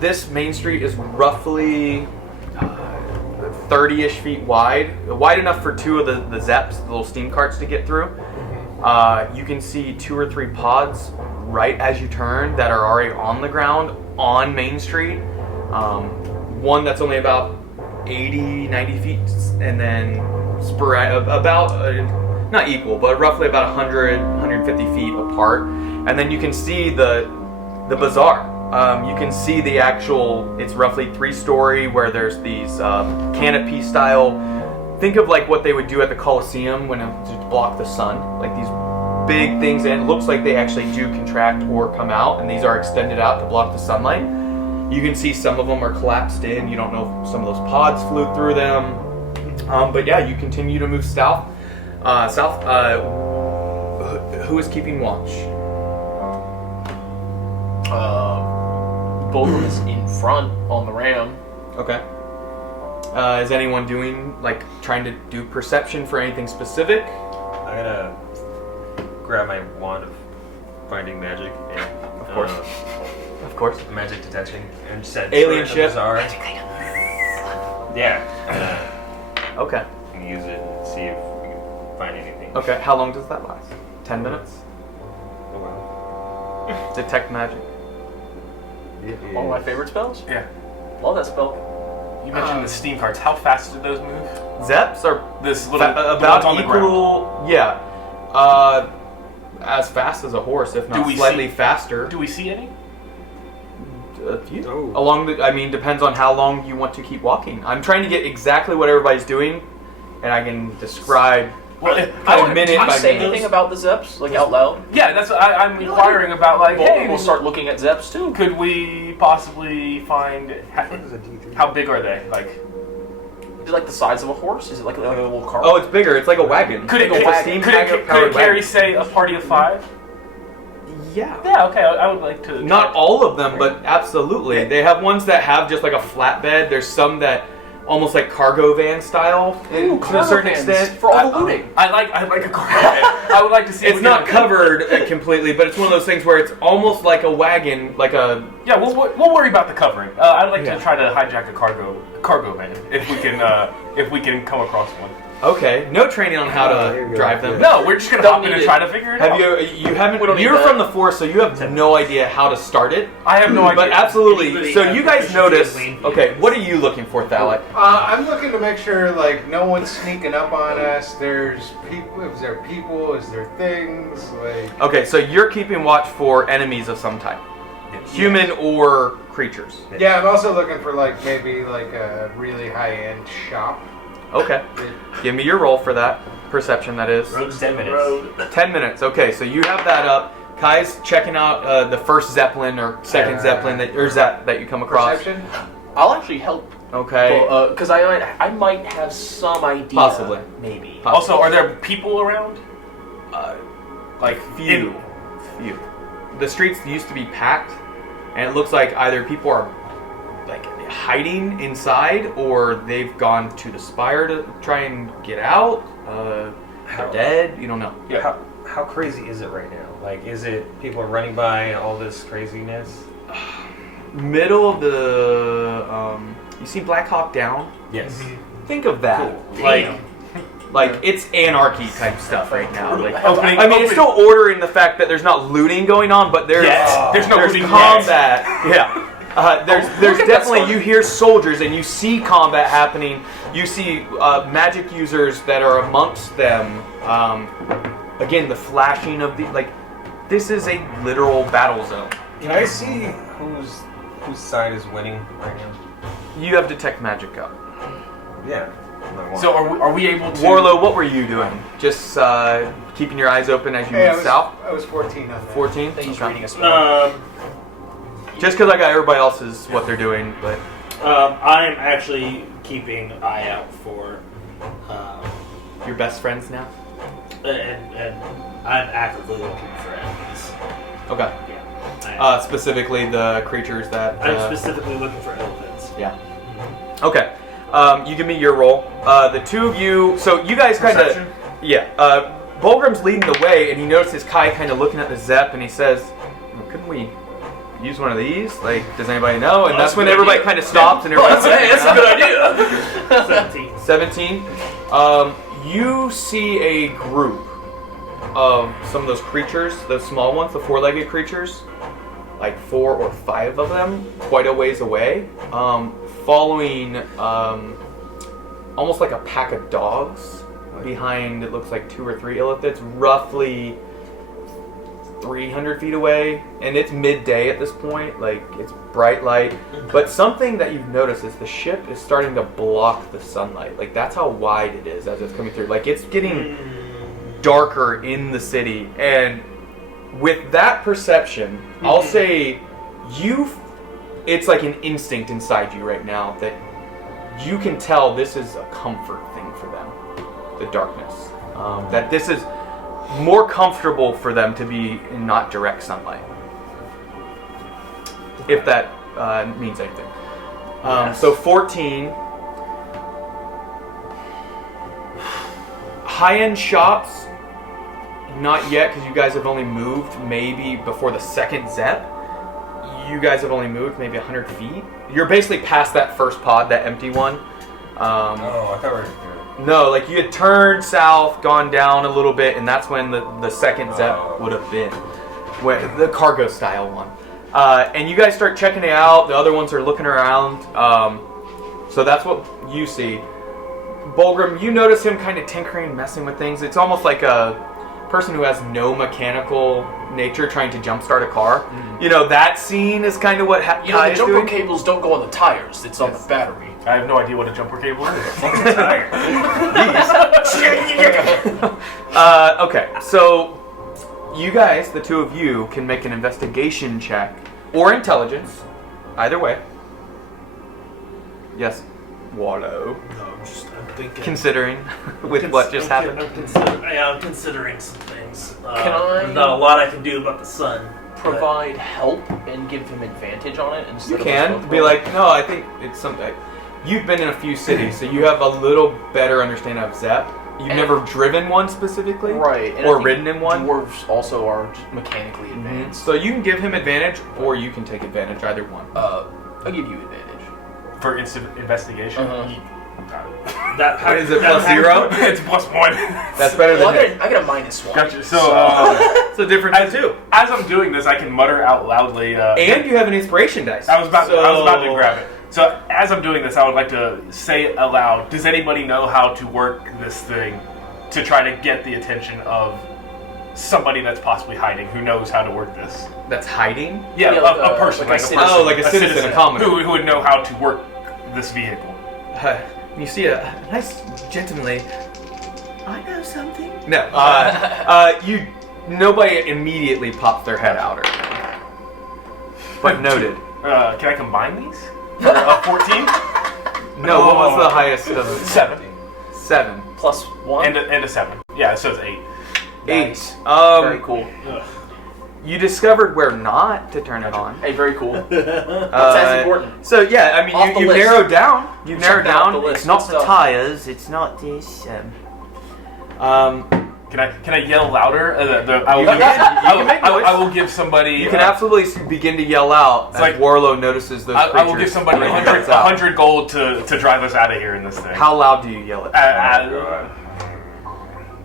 This main street is roughly 30-ish feet wide enough for two of the Zeps, the little steam carts, to get through. You can see 2 or 3 pods right as you turn that are already on the ground on Main Street. One that's only about 80, 90 feet, and then not equal, but roughly about 100, 150 feet apart. And then you can see the bazaar. You can see the actual, it's roughly 3-story, where there's these canopy style. Think of like what they would do at the Coliseum when to block the sun, like these big things, and it looks like they actually do contract or come out, and these are extended out to block the sunlight. You can see some of them are collapsed in. You don't know if some of those pods flew through them. But yeah, you continue to move south. Who is keeping watch? Both of us in front on the ram. Okay. Is anyone trying to do perception for anything specific? I'm gonna grab my wand of finding magic and Of course. Of course. magic detection and said Alien ship. Yeah. Okay. And use it and see if we can find anything. Okay. How long does that last? 10 minutes? Oh, well. Detect magic. One of my favorite spells. Yeah. Love that spell. You mentioned the steam carts. How fast do those move? Zeps are This little the ones about on the ground. equal. Yeah. As fast as a horse, if not Do we slightly see- faster. Do we see any? A few. Oh. Depends on how long you want to keep walking. I'm trying to get exactly what everybody's doing, and I can describe Well, kind of Did you by say minute. anything about the Zeps, like out loud? Yeah, that's what I'm inquiring about. Like, hey, We'll start looking at Zeps too. could we possibly find how big are they? Like, Is it like the size of a horse? Is it like a little cart? Oh, it's bigger. It's like a wagon. could it, It's could, a it, steam could, it, could powered it carry, wagon. say, a party of 5? Yeah. Yeah, okay. I would like to. Not all of them, but absolutely. They have ones that have just like a flatbed. There's some that almost like cargo van style to a cargo certain vans extent. for all the looting. I like a car. I would like to see. if It's we not can- covered completely, but it's one of those things where it's almost like a wagon, like a. Yeah, we'll worry about the covering. I'd like Yeah. to try to hijack a cargo van if we can come across one. Okay, no training on how there to you go. drive them. No, we're just gonna Don't hop in need and it. try to figure it out. Have you haven't? We don't need You're that. from the force, so you have no idea how to start it. I have no idea. But absolutely. Anybody So have you guys proficiency notice. in lane Okay, what are you looking for, Thalek? I'm looking to make sure like no one's sneaking up on us. There's people. Is there people? Is there things? Like Okay, so you're keeping watch for enemies of some type, human or creatures. yeah, I'm also looking for like maybe like a really high-end shop. Okay, give me your roll for that perception. That is Road's 10 minutes. Road. 10 minutes. Okay, so you have that up. Kai's checking out the first Zeppelin or second Zeppelin that you come across. Perception. I'll actually help. Okay. Because I might have some idea. Possibly. Maybe. Also, are there people around? Like Few. The streets used to be packed, and it looks like either people are like hiding inside, or they've gone to the spire to try and get out. They're dead. You don't know. Yeah. How crazy is it right now? Like, is it people are running by and all this craziness? Middle of the. You see Black Hawk Down? Yes. think of that. Like it's anarchy type stuff right now. Like, it's still order in the fact that there's not looting going on, but there's no looting combat. Yeah, there's definitely, you hear soldiers and you see combat happening. You see magic users that are amongst them. Again, the flashing of this is a literal battle zone. Can I see whose side is winning right now? You have detect magic up. Yeah. So are we able to... Warlow, what were you doing? Just keeping your eyes open as you move south? I was 14 on that. 14? He's reading a spell. Just because I got everybody else's what they're doing, but... I'm actually keeping an eye out for... your best friends now? And I'm actively looking for enemies. Okay. Yeah. Specifically the creatures that... I'm specifically looking for elephants. Yeah. Okay. You give me your roll. The two of you... So you guys kind of... Yeah. Bulgrim's leading the way, and he notices Kai kind of looking at the Zep, and he says, couldn't we use one of these? Like, does anybody know? And that's when everybody kind of stops, and everybody's like, hey, that's a good idea. 17. You see a group of some of those creatures, those small ones, the four-legged creatures, like 4 or 5 of them, quite a ways away, following almost like a pack of dogs behind, it looks like 2 or 3 illithids, roughly 300 feet away, and it's midday at this point, like it's bright light, but something that you've noticed is the ship is starting to block the sunlight. Like that's how wide it is as it's coming through. Like it's getting darker in the city, and with that perception, I'll say it's like an instinct inside you right now that you can tell this is a comfort thing for them, the darkness. That this is more comfortable for them to be in not direct sunlight. If that means anything. So 14. High-end shops, not yet, because you guys have only moved maybe before the second Zep. You guys have only moved maybe 100 feet. You're basically past that first pod, that empty one. I thought we were... No, like you had turned south, gone down a little bit, and that's when the second Zep would have been. The cargo style one. And you guys start checking it out. The other ones are looking around. So that's what you see. Bulgrim, you notice him kind of tinkering, messing with things. It's almost like a person who has no mechanical nature trying to jumpstart a car. You know, that scene is kind of what Kai the is jumper doing. cables don't go on the tires. It's on the battery. I have no idea what a jumper cable is. Okay, so you guys, the two of you, can make an investigation check or intelligence, either way. Yes, Warlow. No, I'm thinking. Considering with what just happened. I'm considering some things. Can I- There's not a lot I can do about the sun. Provide help and give him advantage on it instead You of can us both be rolling? like, no, I think it's something. You've been in a few cities, so you have a little better understanding of Zep. You've never driven one specifically, right? And or ridden in one. Dwarves also are mechanically advanced. So you can give him advantage, or you can take advantage. Either one. I'll give you advantage. For instant investigation? What is it, plus 0? It's +1. That's better than Well, I got a -1. Gotcha. So, it's a difference too. As I'm doing this, I can mutter out loudly. And you have an inspiration dice. I was about to grab it. So as I'm doing this, I would like to say aloud, does anybody know how to work this thing to try to get the attention of somebody that's possibly hiding, who knows how to work this? That's hiding? Yeah, like a person. like a citizen. Oh, like a citizen, a commoner. Who would know how to work this vehicle. You see a nice gentlemanly, I know something. No, nobody immediately pops their head out or anything. But noted. Can I combine these? For 14? No, what was the highest of it? 7. 7. +1. And a 7. Yeah, it says 8. 8. Very cool. You discovered where not to turn it on. Hey, very cool. That's important. So yeah, I Off mean, the you list. narrowed down. You Check narrowed that off down. the list. It's not Good the stuff. tires. It's not this. Can Can I yell louder? I will give somebody. You can absolutely begin to yell out as like Warlow notices those creatures. I will give somebody 100 gold to drive us out of here in this thing. How loud do you yell it?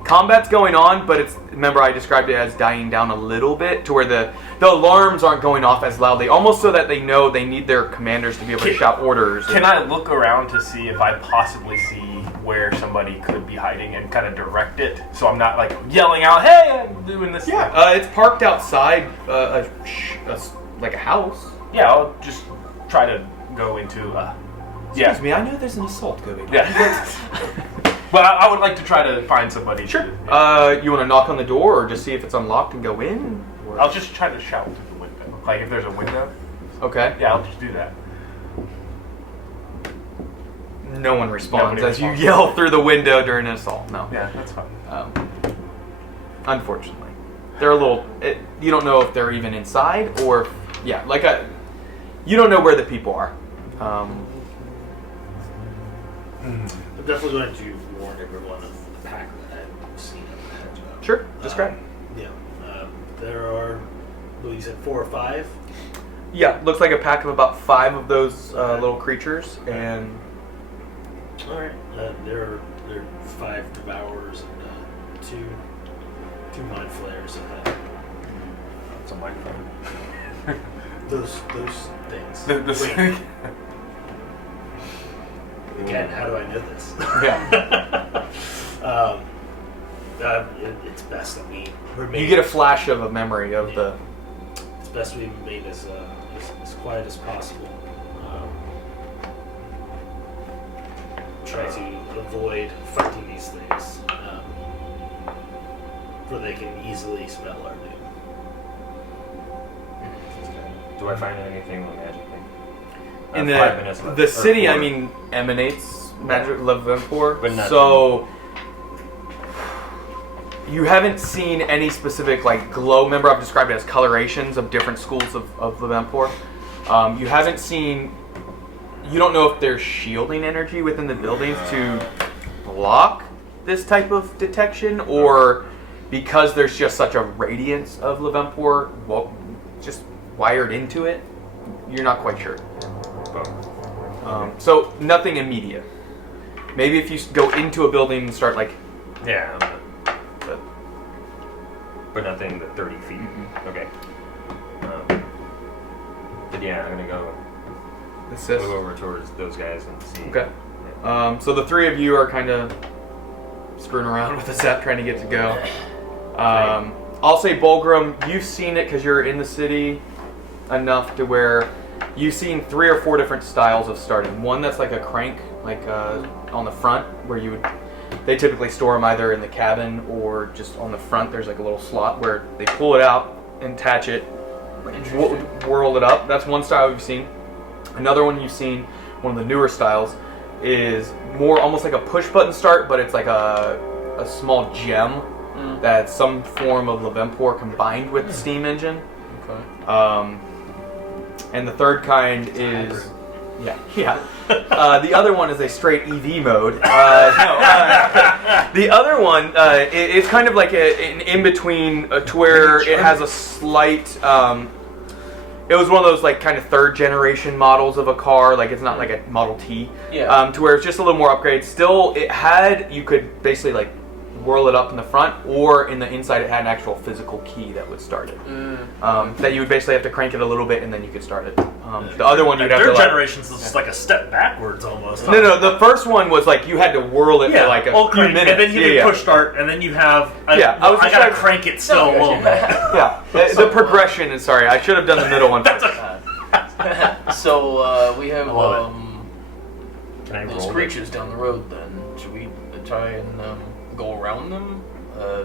Combat's going on, but remember I described it as dying down a little bit to where the alarms aren't going off as loudly, almost so that they know they need their commanders to be able to shout orders. Can I look around to see if I possibly see where somebody could be hiding and kind of direct it, so I'm not like yelling out, "Hey, I'm doing this." Yeah, it's parked outside, like a house. Yeah, I'll just try to go into. Excuse me, I know there's an assault going on. Yeah. But I would like to try to find somebody. Sure. You want to knock on the door or just see if it's unlocked and go in? Or... I'll just try to shout through the window. Like if there's a window. Okay. Yeah, I'll just do that. No one responds Nobody as you responds. yell through the window during an assault. No. Yeah, that's fine. Unfortunately. They're a little... you don't know if they're even inside or... Yeah, you don't know where the people are. I'm definitely going to warn everyone of the pack that I've seen ahead. Sure, describe. There are, well, you said 4 or 5? Yeah, looks like a pack of about 5 of those little creatures, and... Alright, there are 5 devourers and 2 mind flayers ahead. It's a microphone. Those things. Wait. Again, how do I know this? Yeah. It's best that we remain. You get a flash of a memory of the... It's best we remain as quiet as possible. Try to avoid fighting these things, for they can easily smell our doom. Do I find anything magically? In 5 minutes left. the Or city, 4. I mean, emanates magic love Empor, But nothing. so you haven't seen any specific glow. Remember, I've described it as colorations of different schools of Levempor. You haven't seen. You don't know if there's shielding energy within the buildings to block this type of detection, or because there's just such a radiance of Levempor just wired into it. You're not quite sure. So nothing immediate. Maybe if you go into a building and start Yeah, but nothing the 30 feet. Mm-hmm. Okay. But yeah, I'm gonna go assist. move over towards those guys and see. Okay. So the 3 of you are kind of screwing around with the set, trying to get to go. I'll say Bulgrim, you've seen it because you're in the city enough to where you've seen 3 or 4 different styles of starting. One that's like a crank, on the front, where they typically store them either in the cabin or just on the front. There's a little slot where they pull it out and attach it, whirl it up. That's one style you've seen. Another one you've seen, one of the newer styles, is more almost like a push button start, but it's like a small gem that's some form of Levempor combined with the steam engine. Okay. And the third kind is... Yeah. The other one is a straight EV mode. The other one is kind of like an in-between to where it has a slight... it was one of those kind of 3rd generation models of a car. It's not like a Model T. Yeah. To where it's just a little more upgrade. Still, you could basically whirl it up in the front, or in the inside it had an actual physical key that would start it. That you would basically have to crank it a little bit and then you could start it. The other one you'd have to... Third generations is just like a step backwards almost. No, the first one was you had to whirl it for a few minutes. And then you can push start, and then you have... I gotta crank it still a little bit. Yeah, the progression is... Sorry, I should have done the middle one first. So we have Can I those roll creatures down the road. Then should we try and go around them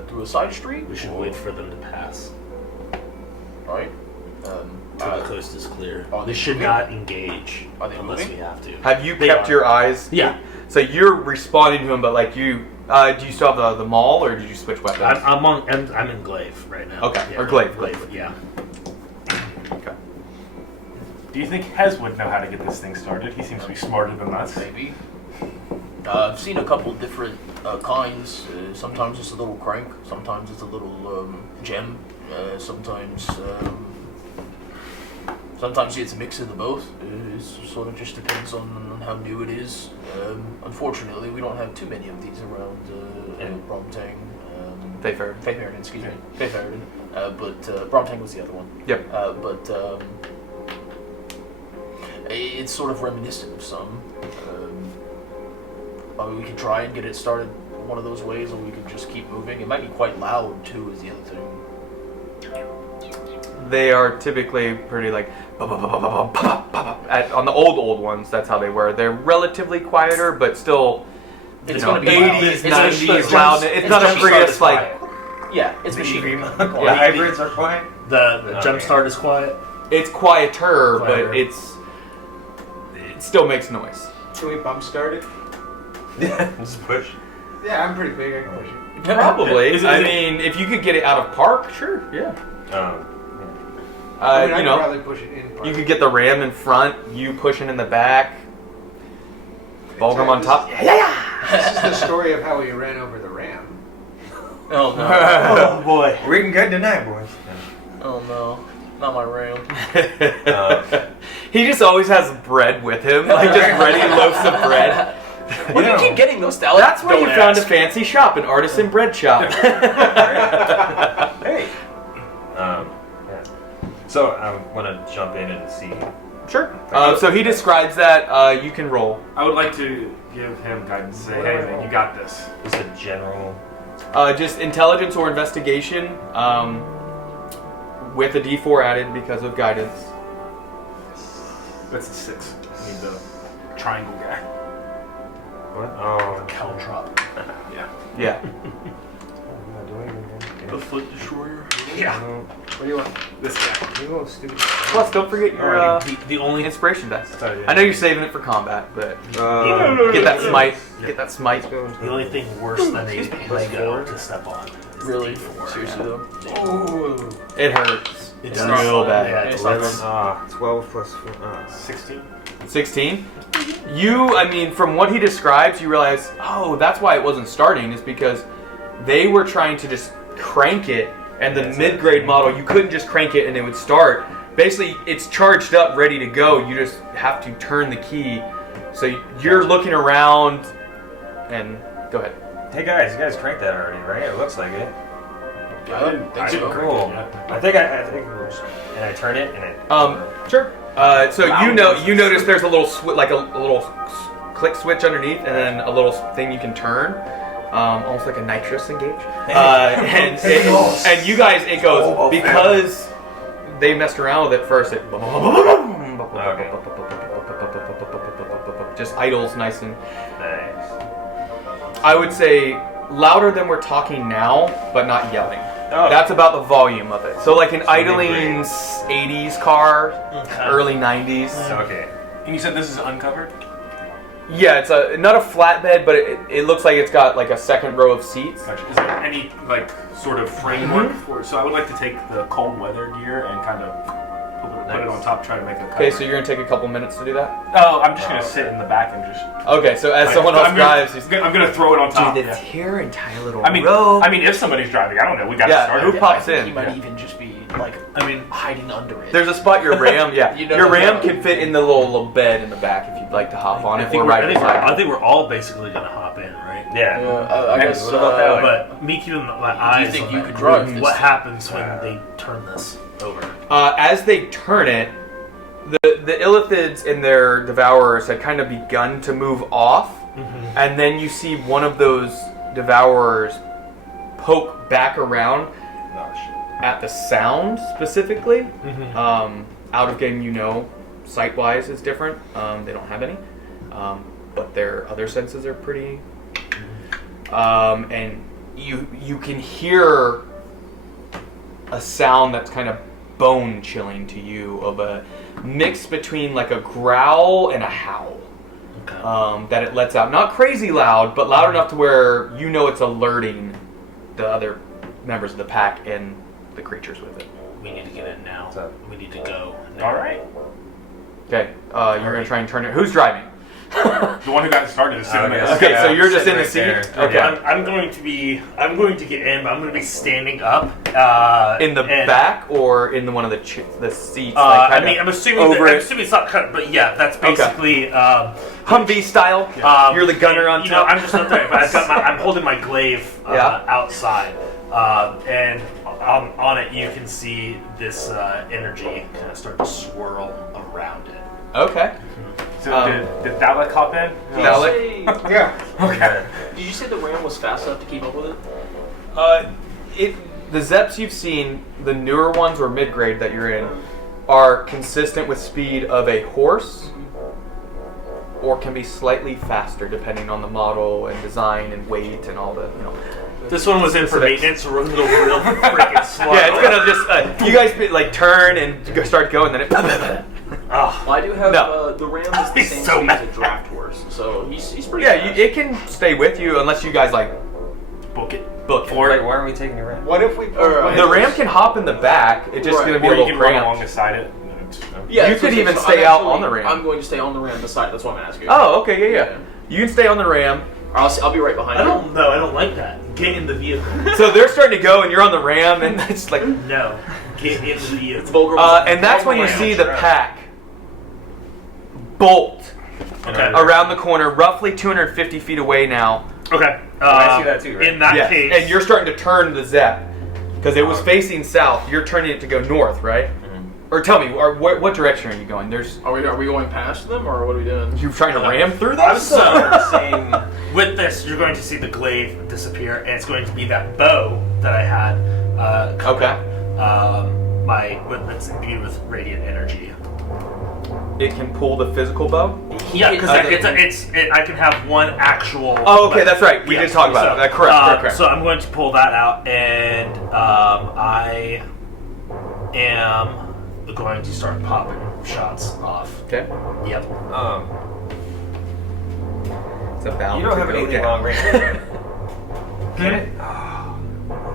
through a side street? We should wait for them to pass. Right. Till the coast is clear. Are they We should moving? not engage Are they unless moving? we have to. Have you They kept are. your eyes? Yeah. So you're responding to him, but do you still have the maul, or did you switch weapons? I'm in glaive right now. Okay, Yeah, or glaive. Yeah. Okay. Do you think Hez would know how to get this thing started? He seems to be smarter than us. Maybe. I've seen a couple different kinds. Sometimes it's a little crank. Sometimes it's a little gem. Sometimes it's a mix of the both. It sort of just depends on how new it is. Unfortunately, we don't have too many of these around Bromtang. Fairhaven, excuse me. Fairhaven. But Bromtang was the other one. Yep. It's sort of reminiscent of some. We could try and get it started one of those ways, or we could just keep moving. It might be quite loud, too, is the other thing. They are typically pretty like on the old ones. That's how they were. They're relatively quieter, but still, It's going to be 80s, loud. 90s loud. It's not a Prius like. Yeah, it's machine. The hybrids are quiet. The jump start is quiet. It's quieter, Quieter. but it still makes noise. Can we bump start it? Yeah, just push. Yeah, I'm pretty big. I can push it. Probably. Is it- I mean, if you could get it out of park, sure. Yeah. I mean, You I'd know, rather push it in. you could get the Ram in front, you pushing in the back, Volgrim on top. This is the story of how we ran over the Ram. Oh, no. Oh boy. We're eating good tonight, boys. Oh, no. Not my Ram. He just always has bread with him, like just ready loaves of bread. Where do you keep getting those, Dallas? That's where you Don't found a ask. fancy shop, an artisan bread shop. Hey. Yeah. So I want to jump in and see. Sure. So he describes that. You can roll. I would like to give him guidance. Say, hey man, you got this. Is a general. Just intelligence or investigation, with a D4 added because of guidance. That's a 6. Need the triangle guy. What? Oh. Caltrop. Yeah. Yeah. The foot destroyer? Yeah. What do you want? This guy. Plus, don't forget your The only inspiration dice. Oh, yeah. I know you're saving it for combat, but get that smite. Get that smite. The only thing worse than a Lego to step on. is Really? D4. Seriously, though? It hurts. It It's does. real bad. Yeah, it's not 12 plus 4. 16. 16. I mean, from what he describes, you realize, oh, that's why it wasn't starting, is because they were trying to just crank it, and the mid-grade model, you couldn't just crank it and it would start. Basically, it's charged up, ready to go. You just have to turn the key. So you're looking around, and go ahead. Hey guys, you guys cranked that already, right? It looks like it. I didn't think so. Cool. I think and I turn it and I. Sure. So you notice there's a little little click switch underneath, and then a little thing you can turn, almost like a nitrous engage. And you guys, it goes because they messed around with it first. It just idles nice and. Nice. I would say louder than we're talking now, but not yelling. Oh. That's about the volume of it. So like an idling 80s car, early 90s. Okay. And you said this is uncovered? Yeah, it's not a flatbed, but it looks like it's got like a second row of seats. Gotcha. Is there any like sort of framework for? So I would like to take the cold weather gear and kind of put it on top, try to make a cover. Okay, so you're gonna take a couple minutes to do that? Oh, I'm just gonna sit in the back and just. Okay, so as like, someone else I'm drives, gonna throw it on top. dude, the tear entire little I mean, row. if somebody's driving, I don't know. We got to Yeah, start. who it. pops I think in? He might even just be like, hiding under it. There's a spot your Ram, yeah. You never Your Ram know. can fit in the little bed in the back if you'd like to hop on I it think or ride beside I it. think we're all basically gonna hop in, right? Yeah. I guess. What about that? But me keeping my eyes think on you that could drive room, this what thing? happens when they turn this over? As they turn it, the Illithids and their devourers had kind of begun to move off, and then you see one of those devourers poke back around at the sound specifically. Out of game, sight-wise is different. They don't have any, but their other senses are pretty. And you can hear a sound that's kind of bone-chilling to you, of a mix between like a growl and a howl. That it lets out. Not crazy loud, but loud enough to where it's alerting the other members of the pack and the creatures with it. We need to get in now. We need to go. All right. Okay, you're going to try and turn it. Who's driving? The one who got started is sitting there. Okay, so you're just in the Sitting right seat. there. Okay. I'm going to get in, but I'm going to be standing up. In the and, back or in one of the seats? I mean, I'm assuming over I'm assuming it's not cut, but yeah, that's basically Humvee style. You're the gunner on top. You know, I'm just not there, but I'm holding my glaive outside, and on it you can see this energy kind of start to swirl around it. Okay. So did Dalek hop in? Dalek? Yeah. Okay. Did you say the ram was fast enough to keep up with it? The Zeps you've seen, the newer ones or mid-grade that you're in, are consistent with speed of a horse, or can be slightly faster depending on the model and design and weight and all the, This one was in for maintenance, so it'll real freaking slow. Yeah, it's gonna just you guys turn and start going, then it. Well, I do have the ram is the He's same so speed mad. as a draft horse, so he's pretty. Yeah, fast. it can stay with you unless you guys book it. book. Wait, why are we taking your ram? What if we? The ram can hop in the back. It's just gonna be Or a you little can run cramped. along beside it. Yeah, You so- could so- even so stay I'm out actually- on the ram. I'm going to stay on the ram beside. That's what I'm asking. Oh, okay, yeah. You can stay on the ram. I'll be right behind I you. don't know. I don't like that. Get in the vehicle. So they're starting to go, and you're on the ram, and it's like. No, get in the vehicle. Vulgar. And that's when you see the pack bolt Okay. around the corner, roughly 250 feet away now. Okay. I see that too, right? In that Yes, case, and you're starting to turn the Zep because it was facing south. You're turning it to go north, right? Or tell me, what direction are you going? There's Are we going past them, or what are we doing? you trying to ram through I'm this? saying with this, you're going to see the glaive disappear, and it's going to be that bow that I had. Come Okay. It's imbued with radiant energy. It can pull the physical bow. Yeah, because I can have one actual. Oh, okay, that's right. We did talk about it. Correct. So I'm going to pull that out, and I am going to start popping shots off. Okay. Yep. It's a balance. You don't have to go anything down. long range. Can it?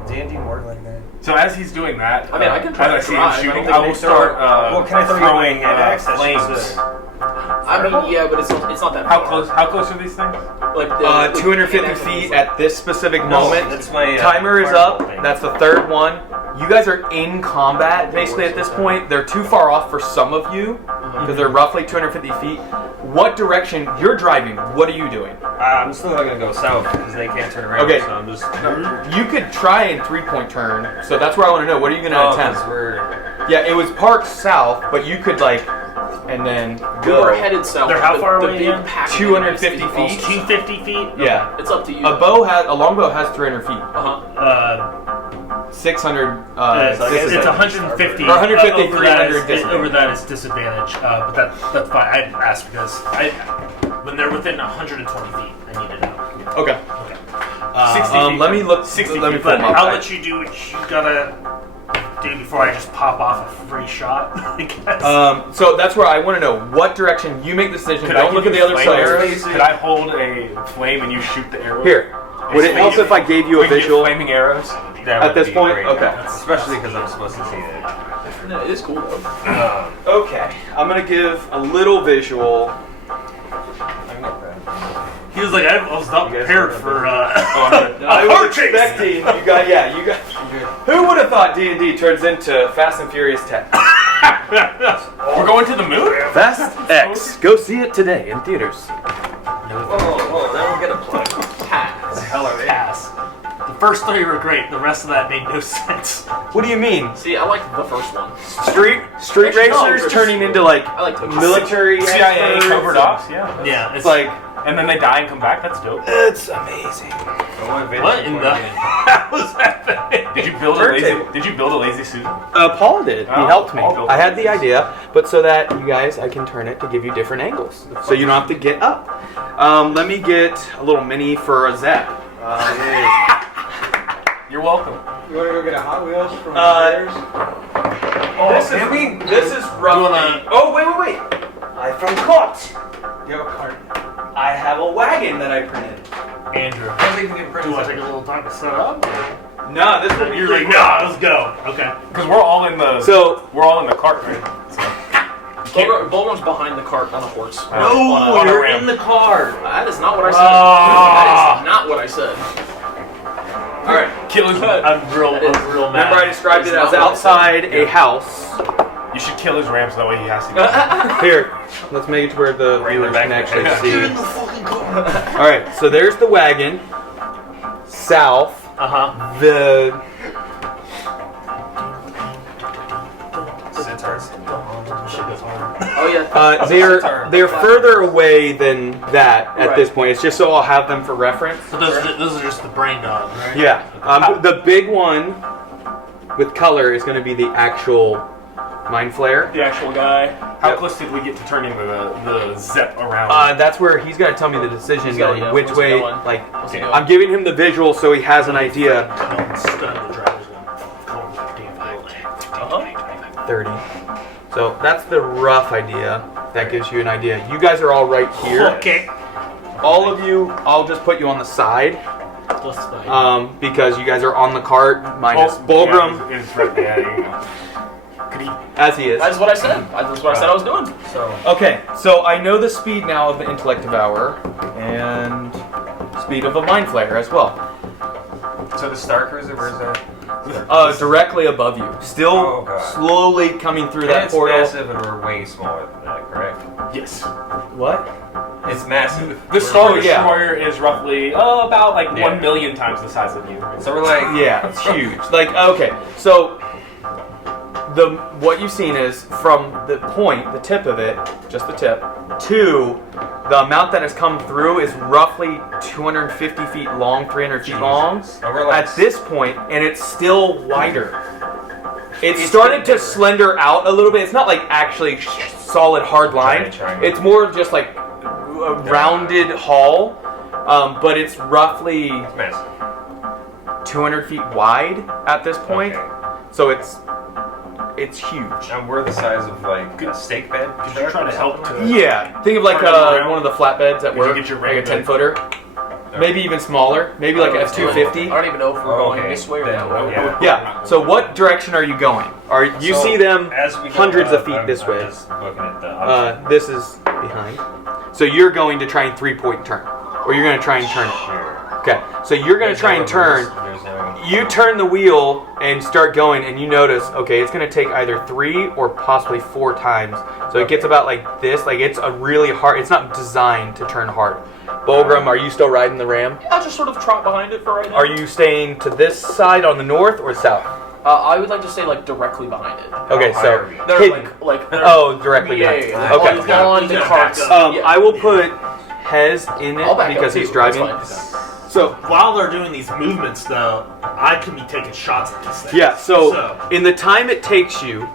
D&D work like that? So as he's doing that, I mean, I can try as to I see him drive. I shooting, don't I think will start well, can I throw you throwing my access flames. to I mean, yeah, but it's not that. How far. close? How close are these things? Like the 250 feet at this specific moment. That's my Timer is fireball up. thing. That's the third one. You guys are in combat basically at this point. They're too far off for some of you because they're roughly 250 feet. What direction you're driving? What are you doing? I'm still not gonna go south because they can't turn around. Okay. So I'm just. You could try and 3-point turn. So that's where I want to know. What are you going to Oh, attempt? 'cause we're. Yeah, it was parked south, but you could and then We go. were headed south. They're how far the away big again? pack of 250 enemies feet? is also south. 250 feet. Yeah. It's up to you. A longbow has 300 feet. Uh-huh. 600. It's distance. 150. Or 150, over that 300 is, disadvantage. over that is disadvantage, but that's fine. I asked because when they're within 120 feet, I need to know. Okay. Okay. 60 feet. Let me look. 60 let me feet. pull But my I'll back. let you do what you gotta do before I just pop off a free shot. I guess. So that's where I want to know what direction you make the decision. Could I Don't look at give the you other flame side. arrows? Could I hold a flame and you shoot the arrow? Here. Would it help if I gave you a We can get visual? flaming arrows. That At would this be point? great. Okay. Especially because I'm supposed to see it. No, it is cool though. Okay. I'm gonna give a little visual. I'm not bad. He was like, I was not You guys prepared are for. I was expecting you got. Who would have thought D&D turns into Fast and Furious 10? We're going to the moon? Fast X. Go see it today in theaters. Whoa, they don't get a plug. Pass. Hell are they? Pass. The first three were great. The rest of that made no sense. What do you mean? See, I like the first one. Street Actually, no, racers it's- turning into like I like the military CIA experts. covert ops, yeah. Yeah, It's like And then they die and come back. That's dope. it's amazing. what in the hell was happening? Did you build a Turntable. lazy? Did you build a lazy Susan? Paul did. He Oh, helped me. Paul built I had the it. idea, but so that you guys, I can turn it to give you different angles, so you don't have to get up. Let me get a little mini for a zap. You're welcome. You want to go get a Hot Wheels from This is roughly. Oh wait! I forgot. You have a cart. I have a wagon that I printed. Andrew, I don't think you can print do you want to take a little time to set up? No, this will be You're pretty like, quick. nah, let's go. Okay. Because we're all in the So we're all in the cart, right? So Bulgrim's behind the cart on a horse. No, you're in the car. That is not what I said. That is not what I said. All right. Kill his. I'm real mad. Remember, I described it as outside a house. You should kill his ram so that way he has to go. Here, let's make it to where the Right in the viewers back can of the actually head. see. You're in the fucking car. All right, so there's the wagon. South, the Oh yeah. they're further away than that at Right. this point. It's just so I'll have them for reference. So those are just the brain dogs, right? Yeah. The big one with color is going to be the actual mind flare. The actual guy. How Yep. close did we get to turning the Zep around? That's where he's got to tell me the decision, He's gotta, which what's he way. going? Like, What's he going? I'm giving him the visual so he has an idea. Stun the driver's gun. 30. So that's the rough idea. That gives you an idea. You guys are all right here. Okay. All of you, I'll just put you on the side. Because you guys are on the cart, minus Bulgrim, Yeah, is right there. You go. Could he? as he is. That's what I said. That's what I said I was doing. So, Okay, so I know the speed now of the Intellect Devourer, and speed of a Mind Flayer as well. so the Star Cruiser, where's that? Directly above you. Still Oh, God. slowly coming through that It's portal. massive and we're way smaller than that, correct? Yes. What? It's massive. The Star yeah. Destroyer is roughly about like Yeah. 1 million times the size of you. So we're like, Yeah, it's huge. Like, okay, so what you've seen is from the point, the tip of it, just the tip, to the amount that has come through is roughly 250 feet long, 300 feet long And we're like- at this point, and it's still wider. It's started to slender out a little bit. It's not like actually solid hard line. Triangle. It's more just like a rounded hull, but it's roughly massive. 200 feet wide at this point. Okay. So it's huge. And we're the size of like a steak bed. Could you try to help to? Yeah, think of like Turn it around. one of the flatbeds at Could you work, get your like a ram 10-footer. Maybe even smaller, maybe like I F-250. don't even know if we're Oh, going okay. this way or Then, that way. yeah. Yeah, so what direction are you going? You So, see them as we go hundreds up, of feet I'm this way. just looking at the This is behind. So you're going to try and 3-point turn. Or you're going to try and turn it. Sure. Okay, so you're going to try and turn. There's no. You turn the wheel and start going, and you notice, okay, it's going to take either 3 or possibly 4 times. So it gets about like this. Like, it's a really hard, it's not designed to turn hard. Bulgrim, are you still riding the ram? I'll just sort of trot behind it for right now. Are you staying to this side on the north or south? I would like to stay like directly behind it. Okay, How high so are we? They're hidden. like Oh, directly yeah, behind. yeah, Okay. on the carts. Yeah. I will put Hez in I'll it back because up he's too. driving. That's fine. So While they're doing these movements, though, I can be taking shots at these things. yeah, so in the time it takes you,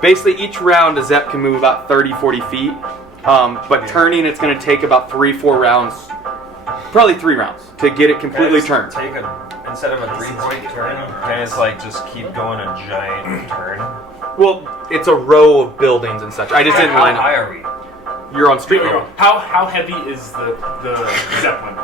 basically each round a Zep can move about 30-40 feet. But turning, it's going to take about 3-4 rounds, probably 3 rounds to get it completely turned. Take instead of a 3-point turn, and it's like just keep going a giant turn. Well, it's a row of buildings and such. I just didn't How line high up. are we? You're on street level. How heavy is the Zeppelin?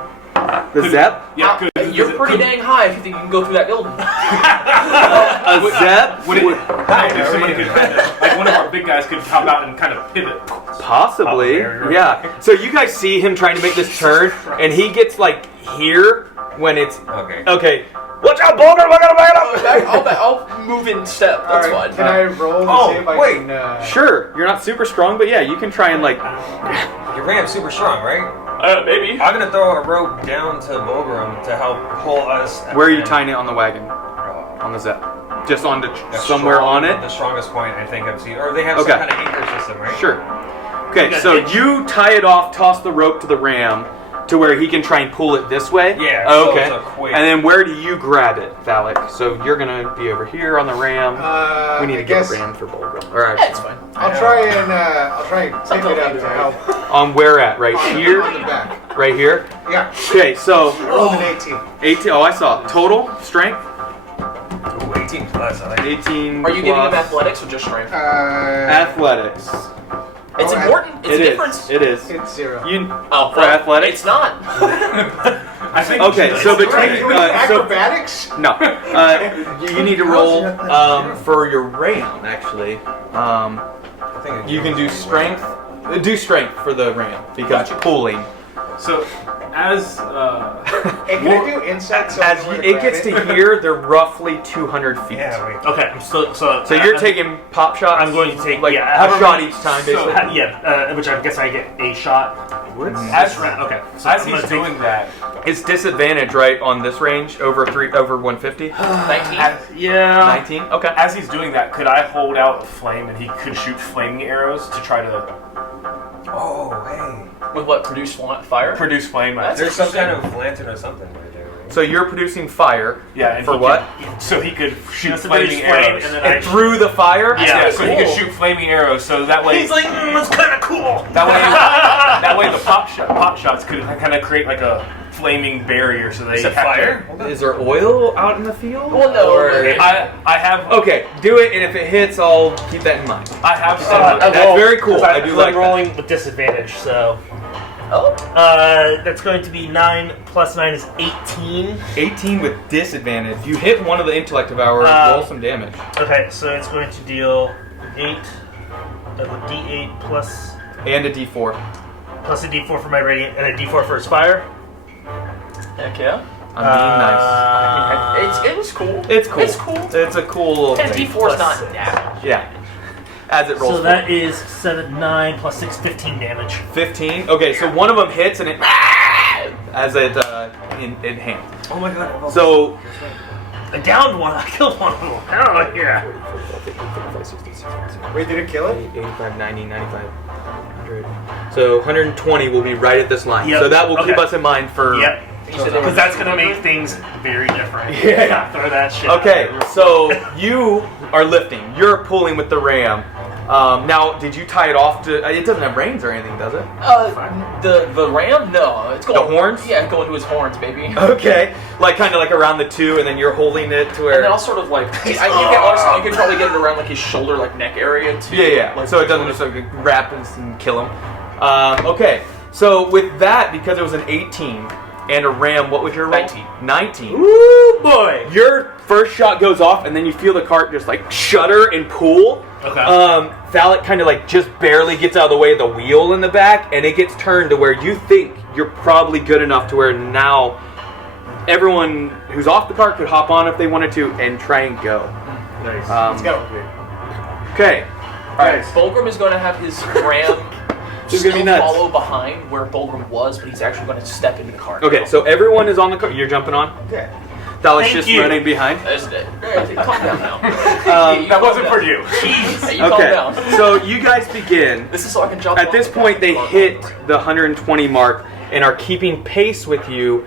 The Zep? Yeah, could, You're pretty dang high if you think you can go through that building. A Zep? Would it, if somebody could kind of, like one of our big guys could hop out and kind of pivot. Possibly, Oh, right. yeah. So you guys see him trying to make this turn, and he gets like here when it's Okay. okay. Watch out, Bulger! Look at him! Look at him! I'll move in step. That's Alright, fine. Can I roll to Oh, see if I wait. can? Sure, you're not super strong, but yeah, you can try and like. Your ram's super strong, right? Maybe. I'm gonna throw a rope down to Bulgrim to help pull us. Where are you and- tying it on the wagon? Oh, On the Zep? Just on the the somewhere strong- on it? The strongest point I think I've seen, or they have Okay. some kind of anchor system, right? Sure. Okay, so you tie it off, toss the rope to the ram, to where he can try and pull it this way. Yeah, so Okay. it's a quick- And then where do you grab it, Valak? So you're gonna be over here on the ram. We need I to guess get a ram for Bulgrim. All right. Yeah, it's fine. I'll try and pick Something it up like to that. help. On where at? Right On the here? back. Right here? Yeah. Okay, so Rolled an 18. 18. Oh, I saw it. Total strength? Ooh, 18 plus. I like 18. Are you giving him plus athletics or just strength? athletics? It's Oh, important. It's It a is. difference. It is. It's 0. You Oh, for well, athletics? It's not. I think Okay, so between Are you doing acrobatics? no, you need to roll for your ram. Actually, you can do strength. Do strength for the ram because it's pulling. So, as Hey, can I do insight? So I As know where it grab gets to here, they're roughly 200 feet. Okay, so So you're taking pop shots. I'm going to take like yeah, a however shot many- each time, so, basically. which I guess I get a shot. as Okay, so as I'm he's gonna take- doing that, It's disadvantage, right, on this range over 150. 19. Yeah. 19. Okay. as he's doing that, could I hold out a flame and he could shoot flaming arrows to try to Oh, hey. With what? Produce fire? produce flame? That's There's some kind of lantern or something right there, right? So you're producing fire. Yeah, and For he what? Could, so he could shoot So there's flaming flame, arrows. and then And through the fire. Yeah, so he could cool. shoot flaming arrows. So that way, He's like, that's kind of cool. that way the pop shots could kind of create like a flaming barrier. So they Is it have fire? Is there oil out in the field? Well, no. Or- I have Okay, do it, and if it hits, I'll keep that in mind. I have some. That's very cool. I do like I'm that. rolling with disadvantage, so Oh. that's going to be 9 plus 9 is 18. 18 with disadvantage. You hit one of the intellect devourers, roll some damage. Okay, so it's going to deal 8 of a D8 plus And a d4. a D4 for my radiant and a D4 for his fire. Heck yeah. I'm being nice. It was cool. It's cool. It's cool. It's a cool little 10 thing. D4 is Plus not six. damage. Yeah. As it rolls. So that is 7, 9 plus 6, 15 damage. 15. Okay, so one of them hits and it as it in hand. Oh my god. So I downed one. I killed one of them. Oh yeah. Wait, did it kill it? 85, 90, 95, 100. So 120 will be right at this line. Yep. So that will keep Okay. us in mind for. Yep. You said they were Because that's gonna make things very different. Yeah. Throw that shit. Okay, out there. so you are lifting. You're pulling with the ram. Now, did you tie it off to? It doesn't have reins or anything, does it? The ram? No, it's going. The horns? Yeah, going to his horns, baby. Okay, like kind of like around the two, and then you're holding it to where. And then I'll sort of like, you could probably get it around like his shoulder, like neck area too. Yeah. Like, So it doesn't just like wrap and kill him. Okay, so with that, because it was an 18 and a ram, what was your roll? 19. 19. Woo boy. Your first shot goes off, and then you feel the cart just like shudder and cool. Okay. Thallic kind of like just barely gets out of the way of the wheel in the back, and it gets turned to where you think you're probably good enough to where now everyone who's off the cart could hop on if they wanted to and try and go. Nice. Let's go. Okay. Alright, Fulgrim is going to have his ram This is gonna be still nuts. follow behind where Fulgrim was, but he's actually going to step into the cart. Okay, so everyone is on the cart. You're jumping on? Yeah. Thallic's Thank just you. running behind. That's it. Hey, calm down now. That wasn't for you. Hey, you calm Okay, down. so you guys begin. This is so I can jump At off this the point, they cart. hit the 120 mark and are keeping pace with you,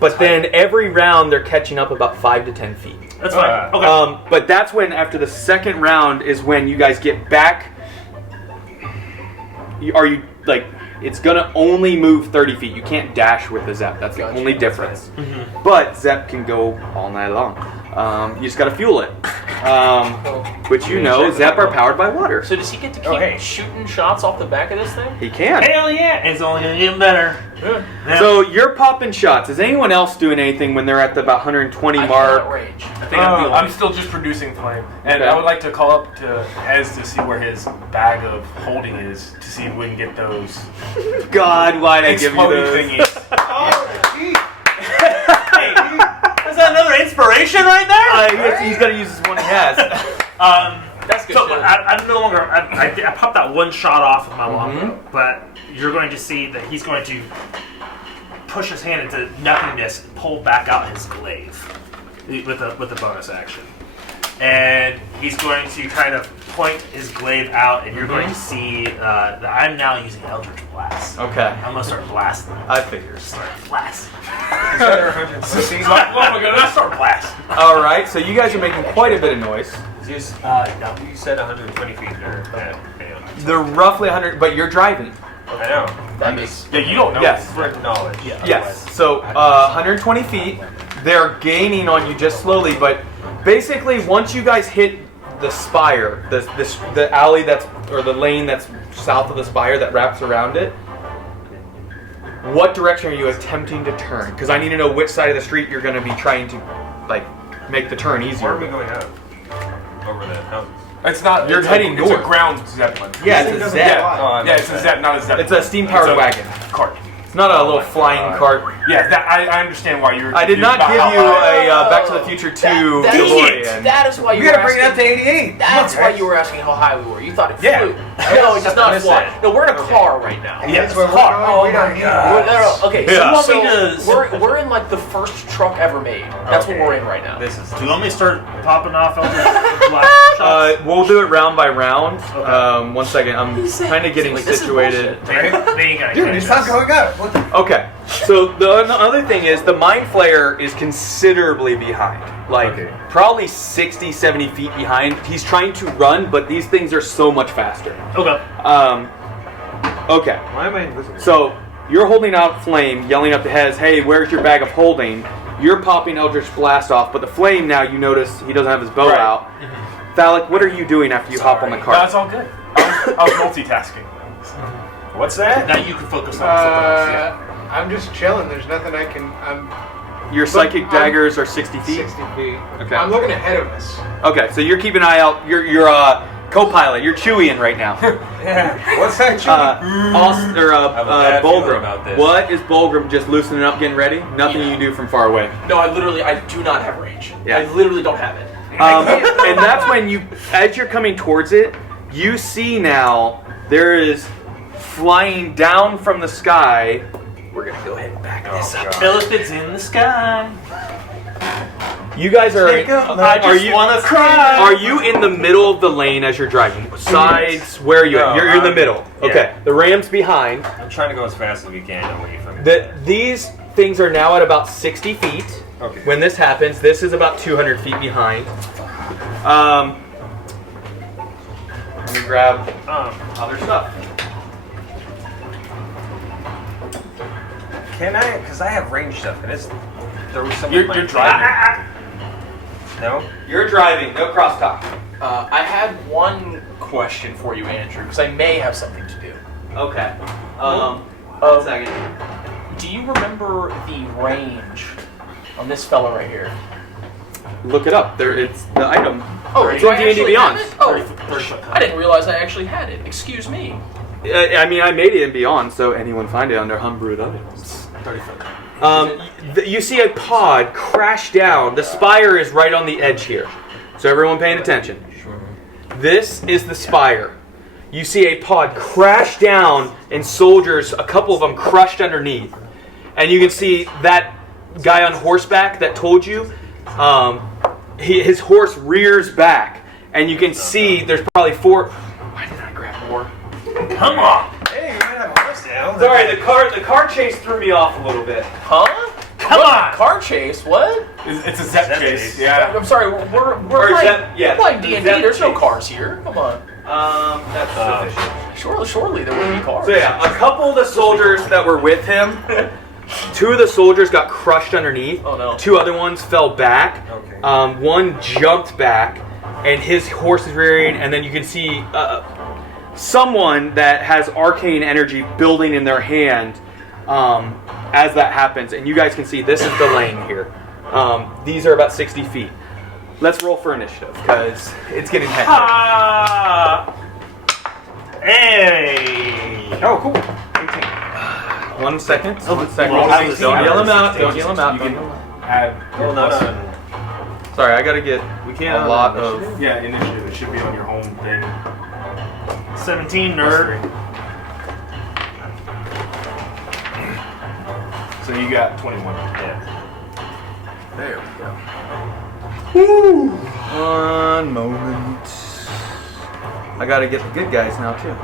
but then every round they're catching up about 5 to 10 feet. That's fine. Okay. But that's when, after the second round, is when you guys get back. Are you like? It's gonna only move 30 feet. You can't dash with the Zep. That's the Gotcha. only difference. But Zep can go all night long. You just gotta fuel it, which you know, Zep are powered by water. So does he get to keep shooting shots off the back of this thing? He can. Hell yeah! It's only gonna get better. Yeah. So you're popping shots. Is anyone else doing anything when they're at the about 120 I mark? cannot rage. I think I'm still just producing flame, and Okay. I would like to call up to Hez to see where his bag of holding is to see if we can get those God, why'd I give you exploding those? thingies. Oh, gee. Is that another inspiration right there? He's gonna use this one he has. That's good. So shit. I'm no longer. I popped that one shot off of my longbow, but you're going to see that he's going to push his hand into nothingness, and pull back out his glaive with a bonus action, and he's going to kind of point his glaive out, and you're going to see that I'm now using Eldritch Blast. Okay, I'm gonna start blasting. I figured. Start blasting. Oh my god, let's start blast. All right, so you guys are making quite a bit of noise. Just, No. you said 120 feet there. They're roughly 100, but you're driving. I know. That makes Yeah, you don't know. Yes. For knowledge. Yes. So 120 feet. They're gaining on you just slowly, but basically once you guys hit the spire, the alley that's or the lane that's south of the spire that wraps around it, what direction are you attempting to turn? Because I need to know which side of the street you're going to be trying to, like, make the turn easier. Where are we going out? Over the houses. It's not. You're heading It's north. a ground zeppelin. Yeah, it's a Zep. Yeah, it's a Zeppelin, not a Zeppelin. It's a steam-powered wagon. Cart. It's not a little flying cart. Yeah, that, I understand why you're. I did not give you a Back to the Future 2 DeLorean. That is why you We were gotta bring it asking. up to 88. That's why you were asking how high we were. You thought it flew. Yeah. No, it does not Missed fly. it. No, we're in a car right now. Yeah, That's where we're car. going. We don't need No. Okay, Yeah. so, You want me to- we're in like the first truck ever made. That's what we're in right now. This is. Do you want me to start popping off blast shots? We'll do it round by round. Okay. 1 second. I'm kind of getting Like, this is situated. bullshit. They ain't gonna Dude, catch it's not us. going up. What the? Okay, so the other thing is the Mind Flayer is considerably behind. Like, Okay. probably 60, 70 feet behind. He's trying to run, but these things are so much faster. Okay. Okay, Why am I invisible? so you're holding out Flame, yelling up to Hez, hey, where's your bag of holding? You're popping Eldritch Blast off, but the Flame now, you notice he doesn't have his bow Right. out. Thalic, what are you doing after you hop on the No, cart? that's all good. I was multitasking. What's that? Now you can focus on something else. I'm just chilling. There's nothing I can. I'm Your psychic I'm- daggers are 60 feet? 60 feet. Okay. I'm looking ahead of us. Okay, so you're keeping an eye out. You're co-pilot. You're Chewie-ing right now. Yeah. What's that? bad feeling Bulgrim. about this. What is Bulgrim just loosening up, getting ready? Nothing you do from far away. No, I do not have range. Yeah. I literally don't have it. And that's when you, as you're coming towards it, you see now there is flying down from the sky. We're gonna go ahead and back this up. Elephants in the sky. You guys are. I just wanna cry. Are you in the middle of the lane as you're driving? Sides? Where are you? No, You're in the I'm- middle. yeah. Okay. The Ram's behind. I'm trying to go as fast as we can away from. These things are now at about 60 feet. Okay. When this happens, this is about 200 feet behind. Let me grab other stuff. Can I? Because I have range stuff, and it's there was some. You're driving. No. You're driving, no crosstalk. I had one question for you, Andrew, because I may have something to do. Okay. 1 second. Do you remember the range on this fella right here? Look it up. There, it's the item. Oh, it's do on I D&D actually Beyond. have it? Oh, 30 foot I didn't realize I actually had it. Excuse me. I mean, I made it in Beyond, so anyone find it under Homebrewed items. 30 foot. You see a pod crash down. The spire is right on the edge here. So everyone paying attention. This is the spire. You see a pod crash down and soldiers, a couple of them crushed underneath. And you can see that guy on horseback that told you, his horse rears back. And you can see there's probably 4... Why did I grab more? Come on. Hey, you might have us down. Sorry, the car chase threw me off a little bit. Huh? Come on. Car chase? What? It's a Zep chase. chase. Yeah. I'm sorry. We're Or playing, Zep- yeah, we're playing D&D. Zep There's no chase. cars here. Come on. That's sufficient. Surely there would be cars. So yeah, a couple of the soldiers that were with him, 2 of the soldiers got crushed underneath. Oh, no. 2 other ones fell back. Okay. One jumped back, and his horse is rearing. And then you can see someone that has arcane energy building in their hand as that happens. And you guys can see this is the lane here. These are about 60 feet. Let's roll for initiative because it's getting hectic. Hey. Oh, cool. 1 second. 1 second. Well, Don't yell him out. Don't yell him out. You Don't can yell him out. add. Well, not on. Sorry, I gotta get We can't. a lot of. Yeah, initiative. It should be on your home thing. 17 nerd. So you got 21. Yeah. There we go. One moment. I gotta get the good guys now too.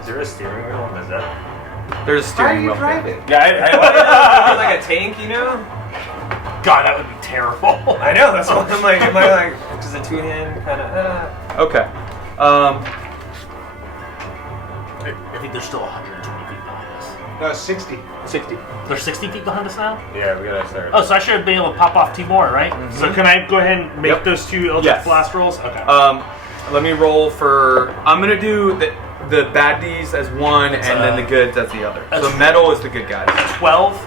Is there a steering wheel on that? There's a How do steering you wheel. drive it? Yeah, Like a tank, you know? God, that would be terrible. I know. That's what I'm like. Am I like? Does a 2-hand kind of? Okay. I think there's still 120 feet behind us. No, 60. 60. There's 60 feet behind us now? Yeah, we gotta start. Oh, so I should have been able to pop off 2 more, right? So can I go ahead and make Yep. those 2 Eldritch Yes. Blast rolls? Okay. Let me roll for. I'm gonna do the. the baddies as one, and then the goods as the other. So that's- metal is the good guys. 12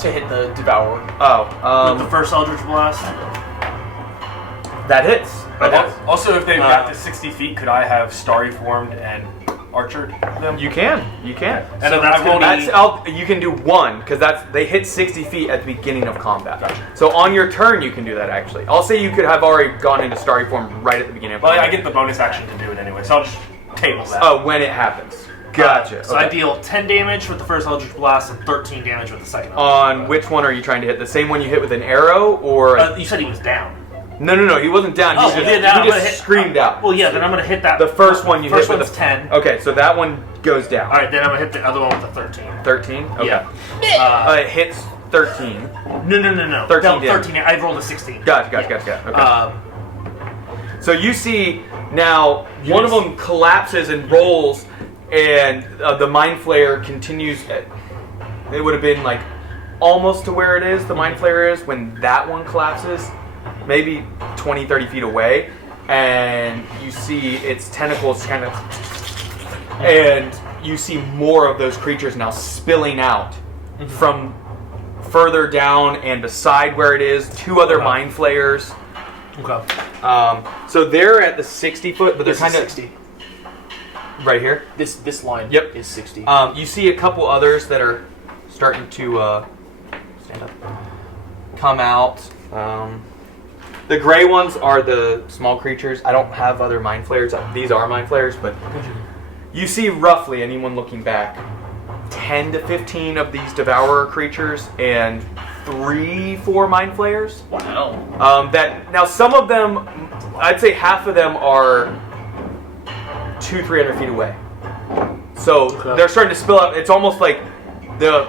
To hit the devourer. Oh, with the first Eldritch Blast. that hits. Also, if they've got to 60 feet, could I have starry formed and archered them? You can. And So then that's I rolled gonna You can do one because they hit 60 feet at the beginning of combat. Gotcha. So on your turn, you can do that. Actually, I'll say you could have already gone into starry form right at the beginning of Well, combat. I get the bonus action to do it anyway, so I'll just table that. Oh, when it happens. Gotcha. So Okay. I deal 10 damage with the first Eldritch Blast and 13 damage with the second. On which one are you trying to hit? The same one you hit with an arrow, or You said he was down. no, he wasn't down. He Oh, just, yeah, now I'm he gonna just hit- screamed out. Well, yeah, then I'm gonna hit that. The first one you first hit with one's a 10. Okay, so that one goes down. All right, then I'm gonna hit the other one with a 13. 13. Okay. Yeah. It hits 13. No. 13 No, damage. 13. I rolled a 16. Gotcha. Okay. So you see now one of Yes. them collapses and rolls, and the Mind Flayer continues. It would have been like almost to where it is, the Mind Flayer is, when that one collapses, maybe 20, 30 feet away, and you see its tentacles kind of, and you see more of those creatures now spilling out from further down and beside where it is, two other Mind Flayers. Okay. So they're at the 60 foot, but they're This kind is of 60. right here. This line Yep. is 60. You see a couple others that are starting to stand up, come out. The gray ones are the small creatures. I don't have other Mind Flayers. These are Mind Flayers, but you see roughly, anyone looking back, 10 to 15 of these Devourer creatures and 3-4 Mind Flayers. Wow. That now some of them, I'd say half of them are 200-300 feet away. So they're starting to spill out. It's almost like the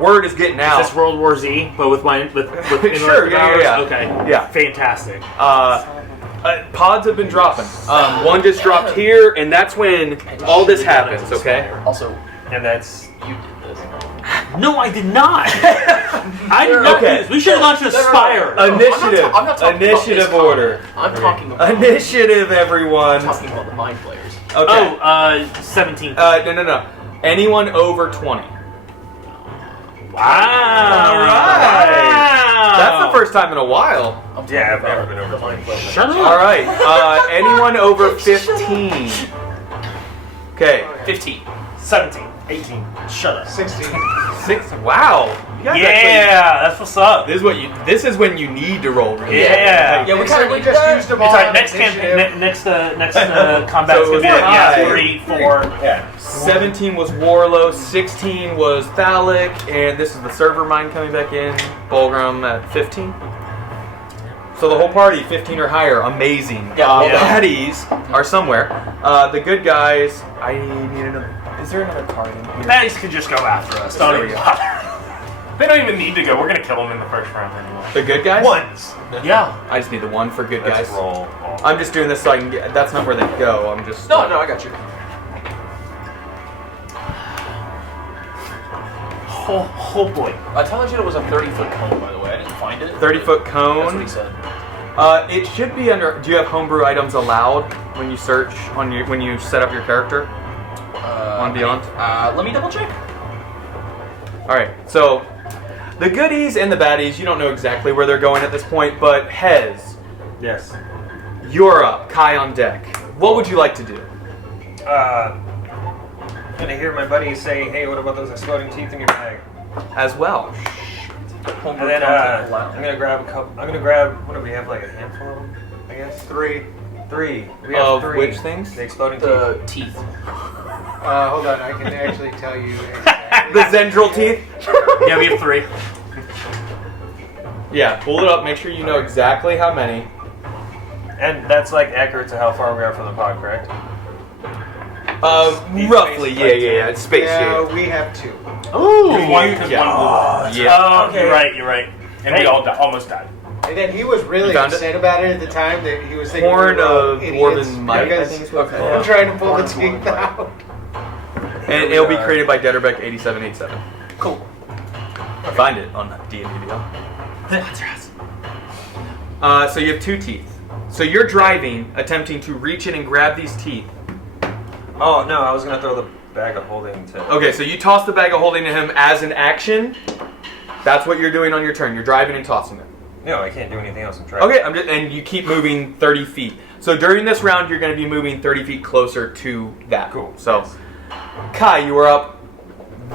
word is getting out. Is this World War Z, but with inland Sure, yeah. Okay. Yeah. Fantastic. Pods have been dropping. One just dropped here, and that's when all this happens. Okay. Also, And that's you did this. No, I did not. I did not do Okay. this. We should have launched a Spire. Initiative. I'm not talking about Initiative this order. I'm talking about. Initiative, everyone. I'm talking about the Mind Flayers. Okay. Oh, 17. No. Anyone over 20. Wow. All right. Wow. That's the first time in a while. I'm talking Yeah, I've about never been over the Mind 20. Flayers. Shut up. All right. Anyone over 15? Okay. 15. 17. 18. Shut up. 16. 6. Wow. You guys Yeah, that's what's up. actually, this is when you need to roll. Really. Yeah. Yeah, we We kind of we need just that. used them It's all. like on next initiative. campaign, next combat is So gonna be it's high. 3, 4. yeah. 17 was Warlow, 16 was Thalic, and this is the server mine coming back in. Bulgrim at 15. So the whole party, 15 or higher. Amazing. Yeah. The baddies are somewhere. The good guys, I need another. Is there another card in here? Baddies could just go after us. Don't There even we go. bother. They don't even need to go. We're gonna kill them in the first round anyway. The good guys? Ones. Yeah. I just need the one for good Let's guys. roll. I'm just doing this so I can get. That's not where they go. I'm just. No, I got you. Oh boy. I told you it was a 30-foot cone, by the way. I didn't find it. 30-foot That's cone. what he said. It should be under. Do you have homebrew items allowed when you search when you set up your character on Beyond? Let me double check. All right. So the goodies and the baddies, you don't know exactly where they're going at this point, but Hez, Yes. you're up. Kai on deck. What would you like to do? Gonna hear my buddy say, "Hey, what about those exploding teeth in your bag?" As well. And then I'm gonna grab a couple. I'm gonna grab. What do we have? Like a handful of them, I guess. 3. 3. We have Of 3. which things? The exploding teeth. The teeth. Hold on, I can actually tell you exactly. The Zendril teeth. Yeah, we have 3. Yeah. Pull it up. Make sure you know exactly how many. And that's like accurate to how far we are from the pod, correct? Roughly. Yeah. It's space. Yeah, we have 2. Ooh. One, Yeah. one Yeah. Oh, Okay. You're right. and we all almost died. And then he was really You found upset about it at the time that he was thinking Horn we were all of idiots Dwarven Might, I because think is what it's I'm called. trying to pull Horn the of Dwarven teeth Might. out. And it'll be created by Detterbeck 8787. Cool. Find it on D&D Beyond. So you have 2 teeth. So you're driving, attempting to reach in and grab these teeth, Oh no, I was gonna throw the bag of holding to. Okay, so you toss the bag of holding to him as an action. That's what you're doing on your turn. You're driving and tossing it. No, I can't do anything else. I'm trying. Okay, and you keep moving 30 feet. So during this round, you're going to be moving 30 feet closer to that. Cool. So, Kai, you were up.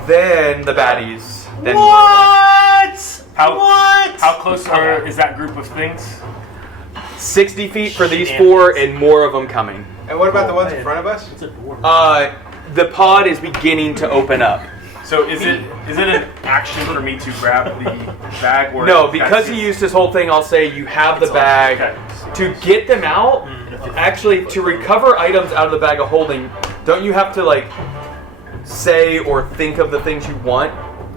Then the baddies. Then How close is that group of things? 60 feet for these four, and more of them coming. And what about the ones in front of us? It's a door. The pod is beginning to open up. So is it an action for me to grab the bag? Or No, because he used his whole thing, I'll say you have the bag. Okay. To get them out, actually, to recover items out of the bag of holding, don't you have to, like, say or think of the things you want?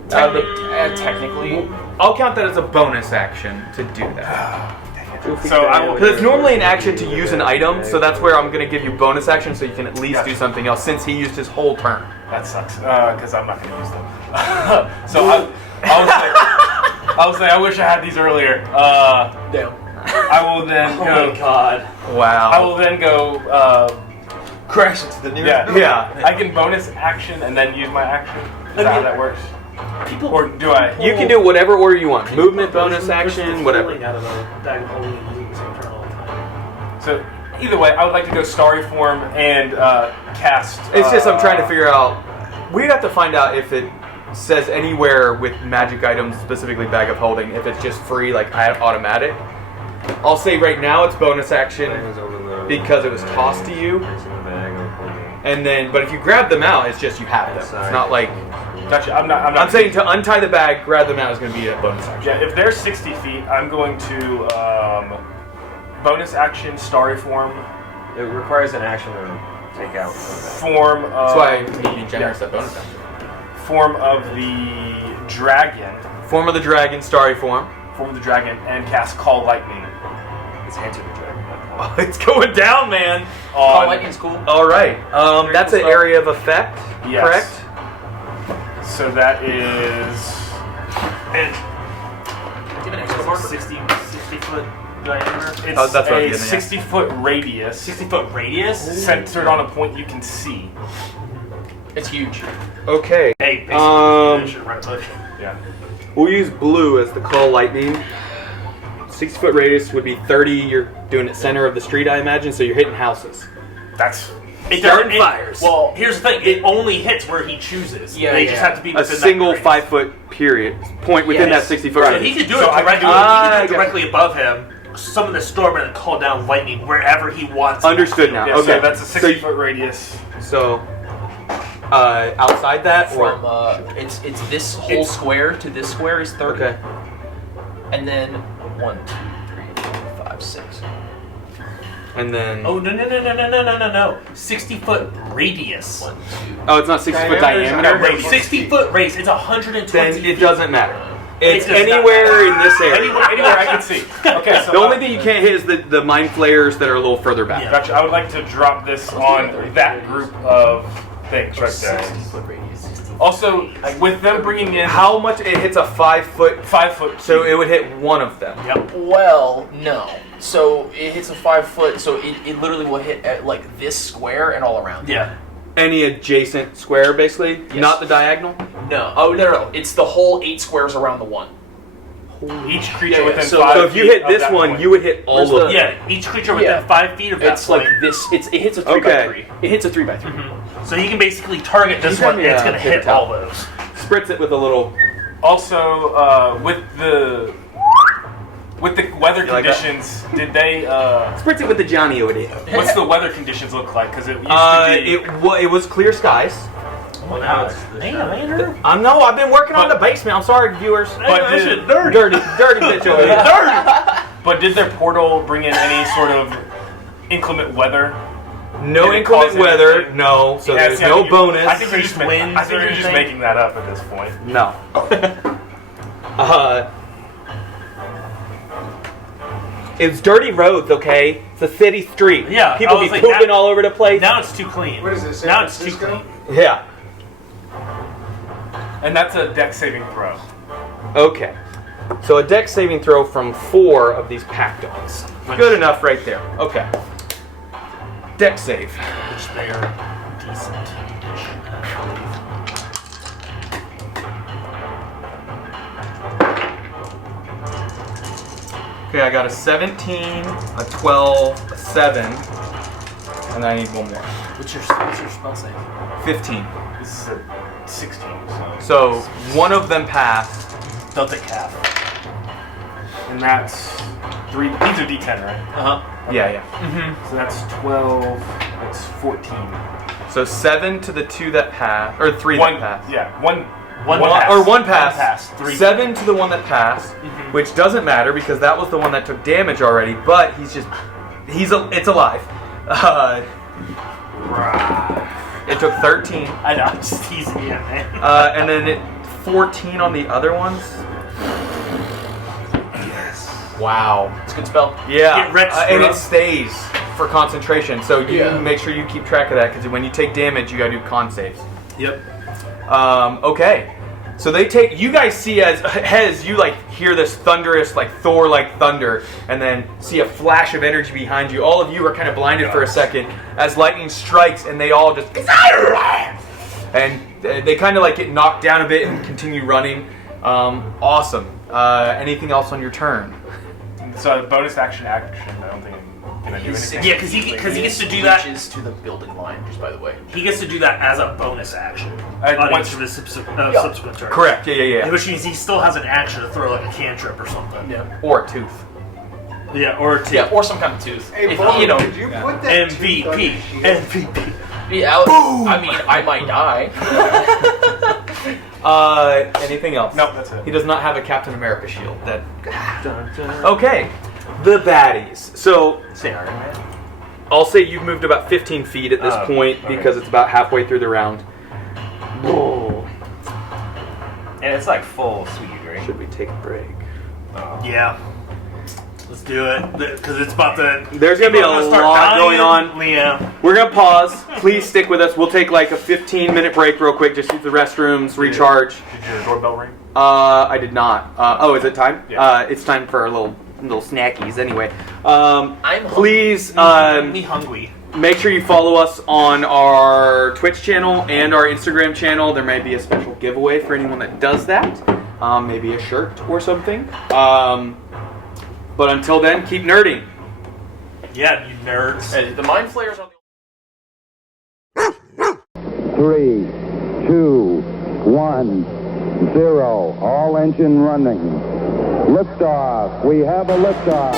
Technically. I'll count that as a bonus action to do that. So I will. Because it's normally an action to use an item, so that's where I'm going to give you bonus action so you can at least do something else, since he used his whole turn. That sucks, because I'm not going to use them. So I will say I wish I had these earlier. Damn. I will then go. Oh my god. Wow. I will then go. Crash into the nearest. Yeah. I can bonus action and then use my action. Is that how that works? Or do I? You can do whatever order you want. Movement, bonus There's action, the whatever. feeling out of a bag of holding and using the same turn all the time. So either way, I would like to go starry form and cast. It's just I'm trying to figure out. We'd have to find out if it says anywhere with magic items, specifically bag of holding, if it's just free, like automatic. I'll say right now it's bonus action because it was tossed to you. And then, but if you grab them out, it's just you have them. It's not like. Gotcha. I'm not. I'm saying to untie the bag, grab them out is going to be a bonus action. Yeah, if they're 60 feet, I'm going to bonus action starry form. It requires an action to take out. Form of. That's why you need generous that bonus action. Form of the dragon. Form of the dragon, starry form. Form of the dragon, and cast Call Lightning. It's Enter the Dragon. Oh, it's going down, man. Call Lightning's cool. All right. That's an area of effect, Yes. correct? So that is. And 60 foot diameter. It's Oh, that's what I a was getting at. 60-foot radius 60 foot radius? centered on a point you can see. It's huge. Okay. Hey, basically, you should run a potion. Yeah. We'll use blue as the call lightning. 60-foot radius would be 30. You're doing it center of the street, I imagine, so you're hitting houses. That's. It Starting doesn't- fires. Well, here's the thing. It only hits where he chooses. Yeah, They yeah. just have to be A within single that 5-foot period point within Yes. that 60-foot So radius. he could do So it I directly. can do it. He I could do got it directly above him. Summon the storm and call down lightning wherever he wants. Understood now. Yeah, Okay. so that's a So 60-foot radius. So, outside that, From or it's this whole square to this square is 30. okay. And then 1, 2, 3, 4, 5, 6. And then Oh no! 60-foot radius. 1, 2. oh, it's not 60-foot diameter. No, 60-foot radius. It's 120. Then it feet. doesn't matter. It's does not anywhere matter. in this area. Anywhere I can see. Okay, so The only thing you can't hit is the mind flayers that are a little further back. Yeah. Gotcha. I would like to drop this on that group of things right there. 60-foot radius. 60. Also, with them bringing in How much it hits a 5-foot? 5 foot, So it would hit one of them. Yep. Well, no. So it hits a 5 foot, so it literally will hit at like this square and all around. Yeah. Any adjacent square, basically, Yes. not the diagonal. No. Oh, no. It's the whole 8 squares around the one. each creature Yeah, within so- 5 So if you feet hit of this that one, point. you would hit all Where's of the- them. Yeah. Each creature within Yeah. 5 feet of that It's like point. this. It hits a 3 Okay. by 3. It hits a 3 by 3. So you can basically target this You got one, me, and it's going to paper hit towel. all those. Spritz it with a little. Also, with the weather You like that? conditions, did they? Spritz it with the Johnny over there. What's the weather conditions look like? Because it used to be. It was clear skies. Well, now it's damn, Andrew. I've been working on the basement. I'm sorry, viewers. But did, Dirty bitch over here. but did their portal bring in any sort of inclement weather? No Did it inclement cause weather. anything? No. So Yeah, there's see, I no think you- bonus. I think you're just, Winds I think or you're just anything? making that up at this point. No. It's dirty roads, okay? It's a city street. Yeah, People I be was like, pooping now- all over the place. Now it's too clean. What is this, San Now it's too Francisco? clean. Yeah. And that's a deck saving throw. Okay. So a dex saving throw from 4 of these pack dogs. Good enough right there. Okay. Dex save. Which they are Okay, I got a 17, a 12, a 7, and I need one more. What's your spell save? 15. This is a 16. So one of them passed. They'll take half. And that's 3. These are D10, right? Yeah. So that's 12. That's 14. So 7 to the 2 that passed, or 3 One. that passed. Yeah. One One passed. pass. 3. 7 to the one that passed, which doesn't matter because that was the one that took damage already. But it's alive. It took 13. I know, I'm just teasing you, man. And then 14 on the other ones. Yes. Wow. It's a good spell. Yeah. Get wrecked, And bro. it stays for concentration. So you Yeah. make sure you keep track of that because when you take damage, you gotta do con saves. Yep. Okay. So they take. You guys see as you like hear this thunderous, like Thor-like thunder, and then see a flash of energy behind you. All of you are kind of blinded for a second as lightning strikes, and they all just and they kind of like get knocked down a bit and continue running. Awesome. Anything else on your turn? So bonus action. I don't think. Can I do anything? Yeah, because he gets to do that. Reaches to the building line, just by the way. He gets to do that as a bonus action And on once- each of his subsequent turns. Correct. Yeah. Which means he still has an action to throw like a cantrip or something. Yeah. Or a tooth. Yeah, or a two. Yeah, or some kind of tooth. Hey, If, Bo, you know, did you put that tooth on your MVP. shield? MVP. yeah, I mean, I might die. Anything else? No, that's it. He does not have a Captain America shield. Okay. The baddies. So Say Iron Man. I'll say you've moved about 15 feet at this point okay. because it's about halfway through the round. Oh. And it's like full speed, right? Should we take a break? Yeah. Let's do it. Because it's about to. There's gonna be a people are start lot dying. going on. Yeah. We're gonna pause. Please stick with us. We'll take like a 15-minute break real quick. Just use the restrooms, recharge. Did your doorbell ring? I did not. Oh, is it time? Yeah. It's time for a little snackies anyway. I'm Please Me hungry. make sure you follow us on our Twitch channel and our Instagram channel. There may be a special giveaway for anyone that does that. Maybe a shirt or something. But until then, keep nerding. Yeah, you nerds. Hey, the mind flayers on the. 3, 2, 1, 0. All engine running. Liftoff. We have a liftoff.